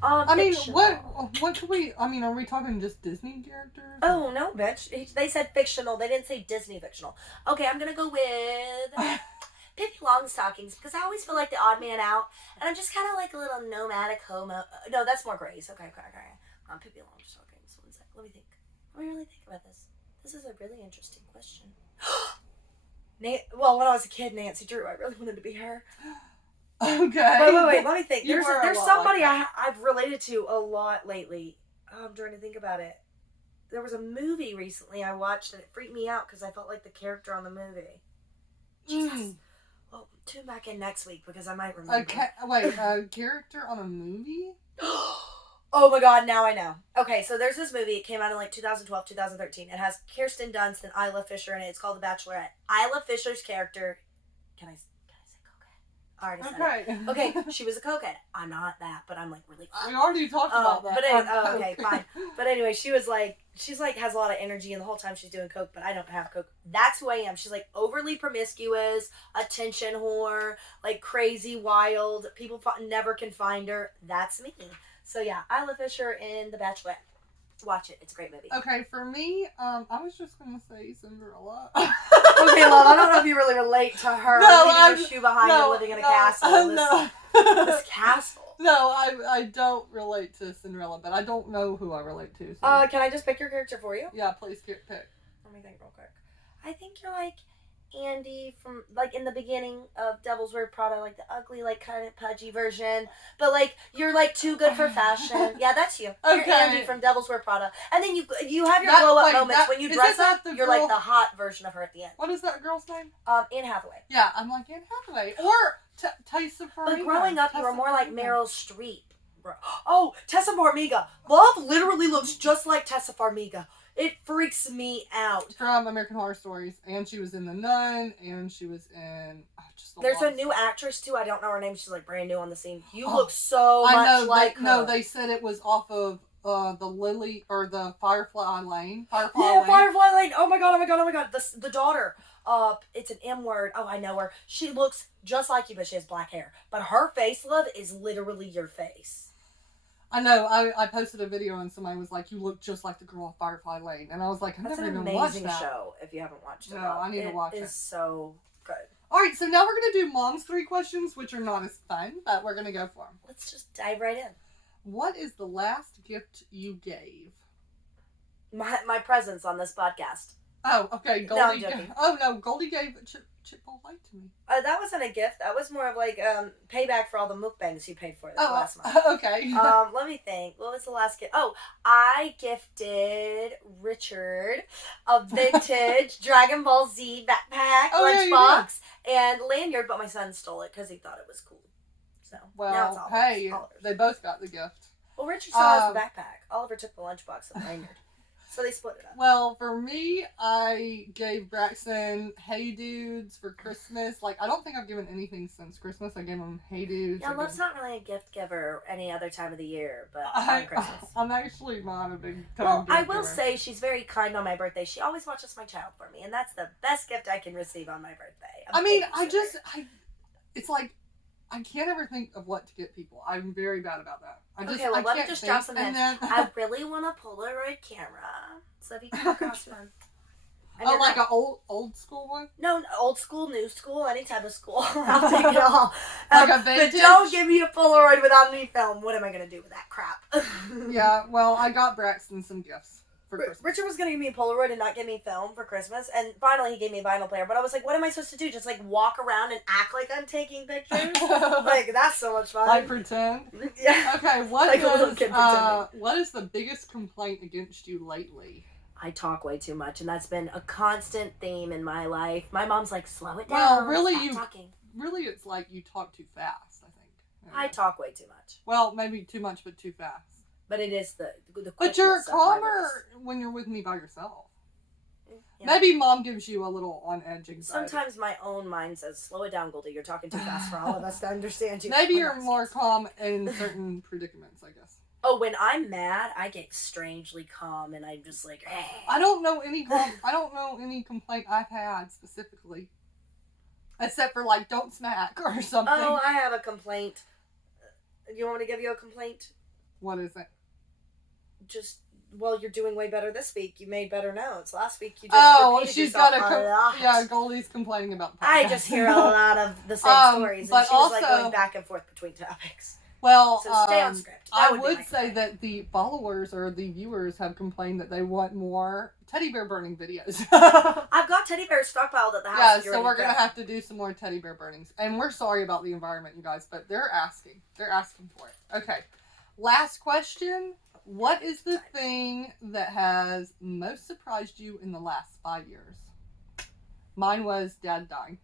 I mean, what can we, are we talking just Disney characters? Oh, no, bitch. They said fictional. They didn't say Disney fictional. Okay, I'm going to go with Pippi Longstockings, because I always feel like the odd man out, and I'm just kind of like a little nomadic homo. No, that's more Grace. Okay. Pippi Longstockings. One sec. Let me think. Let me really think about this. This is a really interesting question. Well, when I was a kid, Nancy Drew, I really wanted to be her. Okay. Wait. Let me think. There's somebody I've related to a lot lately. Oh, I'm trying to think about it. There was a movie recently I watched, and it freaked me out because I felt like the character on the movie. Jesus. Well, tune back in next week because I might remember. A character on a movie? Oh my god, now I know. Okay, so there's this movie. It came out in like 2012, 2013. It has Kirsten Dunst and Isla Fisher in it. It's called The Bachelorette. Isla Fisher's character... Can I say cokehead? I already said it. Okay, she was a cokehead. I'm not that, but I'm like really... We already talked about that. But anyway, okay, fine. But anyway, she's like has a lot of energy, and the whole time she's doing coke, but I don't have coke. That's who I am. She's like overly promiscuous, attention whore, like crazy, wild. People never can find her. That's me. So yeah, Isla Fisher in The Bachelorette. Watch it. It's a great movie. Okay, for me, I was just going to say Cinderella. Okay, love, I don't know if you really relate to her. Leaving a shoe behind and living in a castle. This castle. No, I don't relate to Cinderella, but I don't know who I relate to. So. Can I just pick your character for you? Yeah, please pick. Let me think real quick. I think you're like Andy from, like, in the beginning of Devil's Wear Prada, like the ugly, like, kind of pudgy version, but like you're like too good for fashion. Yeah, that's you. Okay. You're Andy from Devil's Wear Prada, and then you have your glow up moments when you dress up. You're like the hot version of her at the end. What is that girl's name? Anne Hathaway. Yeah, I'm like Anne Hathaway or Tessa Farmiga. But growing up, you were more like Meryl Streep. Oh, Tessa Farmiga. Love literally looks just like Tessa Farmiga. It freaks me out. From American Horror Stories, and she was in The Nun, and she was in There's a new actress too. I don't know her name. She's like brand new on the scene. You look so much like her. No, they said it was off of the Lily or the Firefly Lane. Firefly Lane. Oh my god. The daughter. It's an M word. Oh, I know her. She looks just like you, but she has black hair. But her face, love, is literally your face. I know. I posted a video and somebody was like, "You look just like the girl on Firefly Lane," and I was like, "I've never even watched that." That's an amazing show. If you haven't watched it, no, I need to watch it. It is so good. All right, so now we're gonna do Mom's 3 questions, which are not as fun, but we're gonna go for them. Let's just dive right in. What is the last gift you gave? My presence on this podcast. Oh, okay. Goldie. No, I'm joking. Oh no, Goldie gave Chipotle to me. That wasn't a gift. That was more of like payback for all the mukbangs you paid for last month. Okay. Let me think. What was the last gift? Oh, I gifted Richard a vintage Dragon Ball Z backpack, lunchbox, and lanyard, but my son stole it because he thought it was cool. So now it's Oliver's. They both got the gift. Well, Richard still has the backpack. Oliver took the lunchbox and the lanyard. So they split it up. Well, for me, I gave Braxton Hey Dudes for Christmas. Like, I don't think I've given anything since Christmas. I gave him Hey Dudes. Yeah, Love's not really a gift giver any other time of the year, but on Christmas. I'm actually not a big time Well, gift I will giver. say she's very kind on my birthday. She always watches my child for me, and that's the best gift I can receive on my birthday. It's like, I can't ever think of what to get people. I'm very bad about that. Let me just drop some hints. I really want a Polaroid camera, so if you come across one. Like an old school one? No, old school, new school, any type of school. I'll take it all. Like a vintage? But don't give me a Polaroid without any film. What am I going to do with that crap? Yeah, well, I got Braxton some gifts. Richard was going to give me a Polaroid and not give me film for Christmas, and finally he gave me a vinyl player, but I was like, what am I supposed to do? Just like walk around and act like I'm taking pictures? Like, that's so much fun. Like pretend? Yeah. Okay, what is the biggest complaint against you lately? I talk way too much, and that's been a constant theme in my life. My mom's like, slow it down. Well, really, stop talking. Really, it's like you talk too fast, I think. I talk way too much. Well, maybe too much, but too fast. But it is the But you're calmer when you're with me by yourself. Yeah. Maybe Mom gives you a little on edge anxiety. Sometimes my own mind says, slow it down, Goldie. You're talking too fast for all of us to understand you. Maybe you're more calm in certain predicaments, I guess. Oh, when I'm mad, I get strangely calm, and I'm just like, hey. I don't know any complaint I've had specifically. Except for, like, don't smack or something. Oh, I have a complaint. You want me to give you a complaint? What is it? You're doing way better this week. You made better notes. Last week you just she's got yeah, Goldie's complaining about the podcast. I just hear a lot of the same stories, and she was like going back and forth between topics. Well, so stay on script. I would say that the followers or the viewers have complained that they want more teddy bear burning videos. I've got teddy bears stockpiled at the house. Yeah, so we're going to have to do some more teddy bear burnings. And we're sorry about the environment, you guys, but they're asking. They're asking for it. Okay. Last question. What is the thing that has most surprised you in the last 5 years? Mine was Dad dying.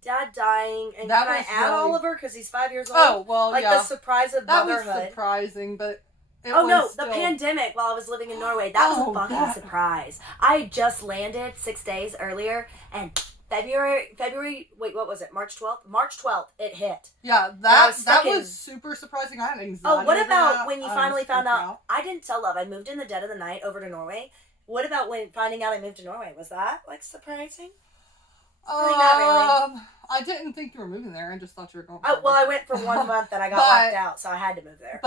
Dad dying, and can I add Oliver because he's 5 years old? Oh, well, like the surprise of motherhood. That was surprising, but the pandemic while I was living in Norway. That was a fucking surprise. I just landed 6 days earlier, and February. Wait, what was it? March 12th. March 12th, it hit. Yeah, that was super surprising. I had anxiety. Oh, what about when you finally found out? I didn't tell Love. I moved in the dead of the night over to Norway. What about when finding out I moved to Norway? Was that like surprising? Not really. I didn't think you were moving there. I just thought you were going. Oh, well, I went for 1 month and I got locked out, so I had to move there.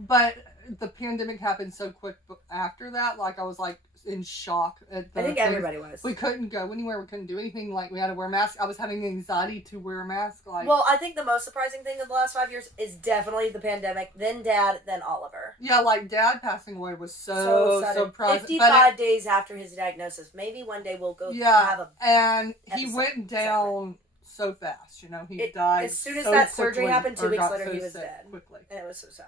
But the pandemic happened so quick after that. Like I was like in shock. I think everybody was. We couldn't go anywhere. We couldn't do anything. Like we had to wear masks. I was having anxiety to wear a mask. Well, I think the most surprising thing of the last 5 years is definitely the pandemic. Then Dad, then Oliver. Yeah, like Dad passing away was so surprising. 55 days after his diagnosis. Maybe one day we'll go have a. And he went down so fast. You know, he died as soon as that surgery happened. 2 weeks later, he was dead. Quickly, and it was so sad.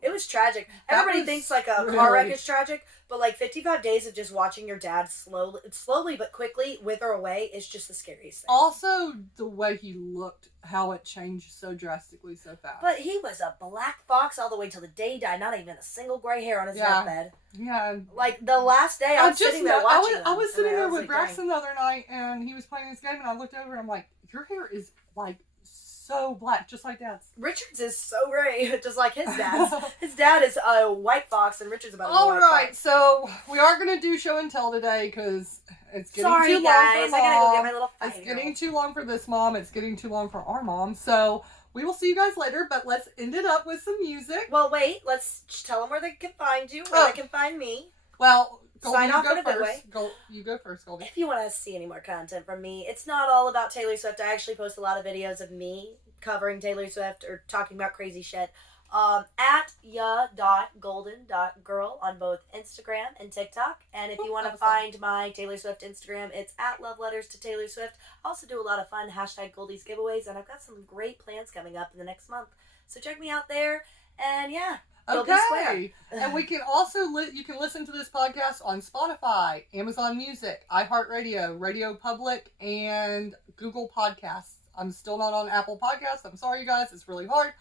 It was tragic. Everybody thinks like a car wreck is tragic, but like 55 days of just watching your dad slowly but quickly wither away is just the scariest thing. Also, the way he looked, how it changed so drastically so fast. But he was a black fox all the way till the day he died. Not even a single gray hair on his deathbed. Yeah. Like the last day, I was sitting there watching. I was sitting there with Braxton the other night, and he was playing this game, and I looked over, and I'm like, "Your hair is like." So black, just like Dad's. Richard's is so gray, just like his dad's. His dad is a white fox, and Richard's about to be a white fox. Alright, so we are going to do show and tell today, because it's getting too long for Mom. I gotta go get my little 5-year-old. It's getting too long for this mom. It's getting too long for our mom. So we will see you guys later, but let's end it up with some music. Well, wait. Let's tell them where they can find you, where they can find me. Well... Goldie, sign off in a good way. You go first, Goldie. If you want to see any more content from me, it's not all about Taylor Swift. I actually post a lot of videos of me covering Taylor Swift or talking about crazy shit. At Julia.golden.girl on both Instagram and TikTok. And if you want to find my Taylor Swift Instagram, it's at Love Letters to Taylor Swift. I also do a lot of fun #Goldies giveaways, and I've got some great plans coming up in the next month. So check me out there, and yeah. Okay. And we can also, you can listen to this podcast on Spotify, Amazon Music, iHeartRadio, Radio Public, and Google Podcasts. I'm still not on Apple Podcasts. I'm sorry, you guys. It's really hard.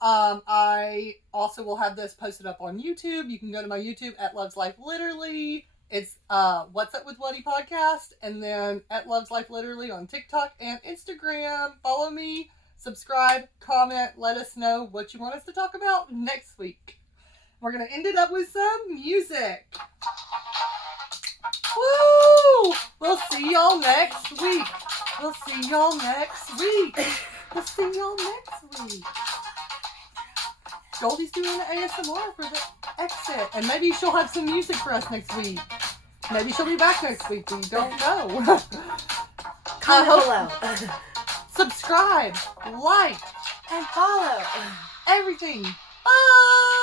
I also will have this posted up on YouTube. You can go to my YouTube at Love's Life Literally. It's What's Up with Whatty podcast, and then at Love's Life Literally on TikTok and Instagram. Follow me, subscribe, comment, let us know what you want us to talk about next week. We're gonna end it up with some music. Woo! We'll see y'all next week. We'll see y'all next week. We'll see y'all next week. Goldie's doing the ASMR for the exit. And maybe she'll have some music for us next week. Maybe she'll be back next week. We don't know. Comment below. Subscribe, like, and follow everything. Bye!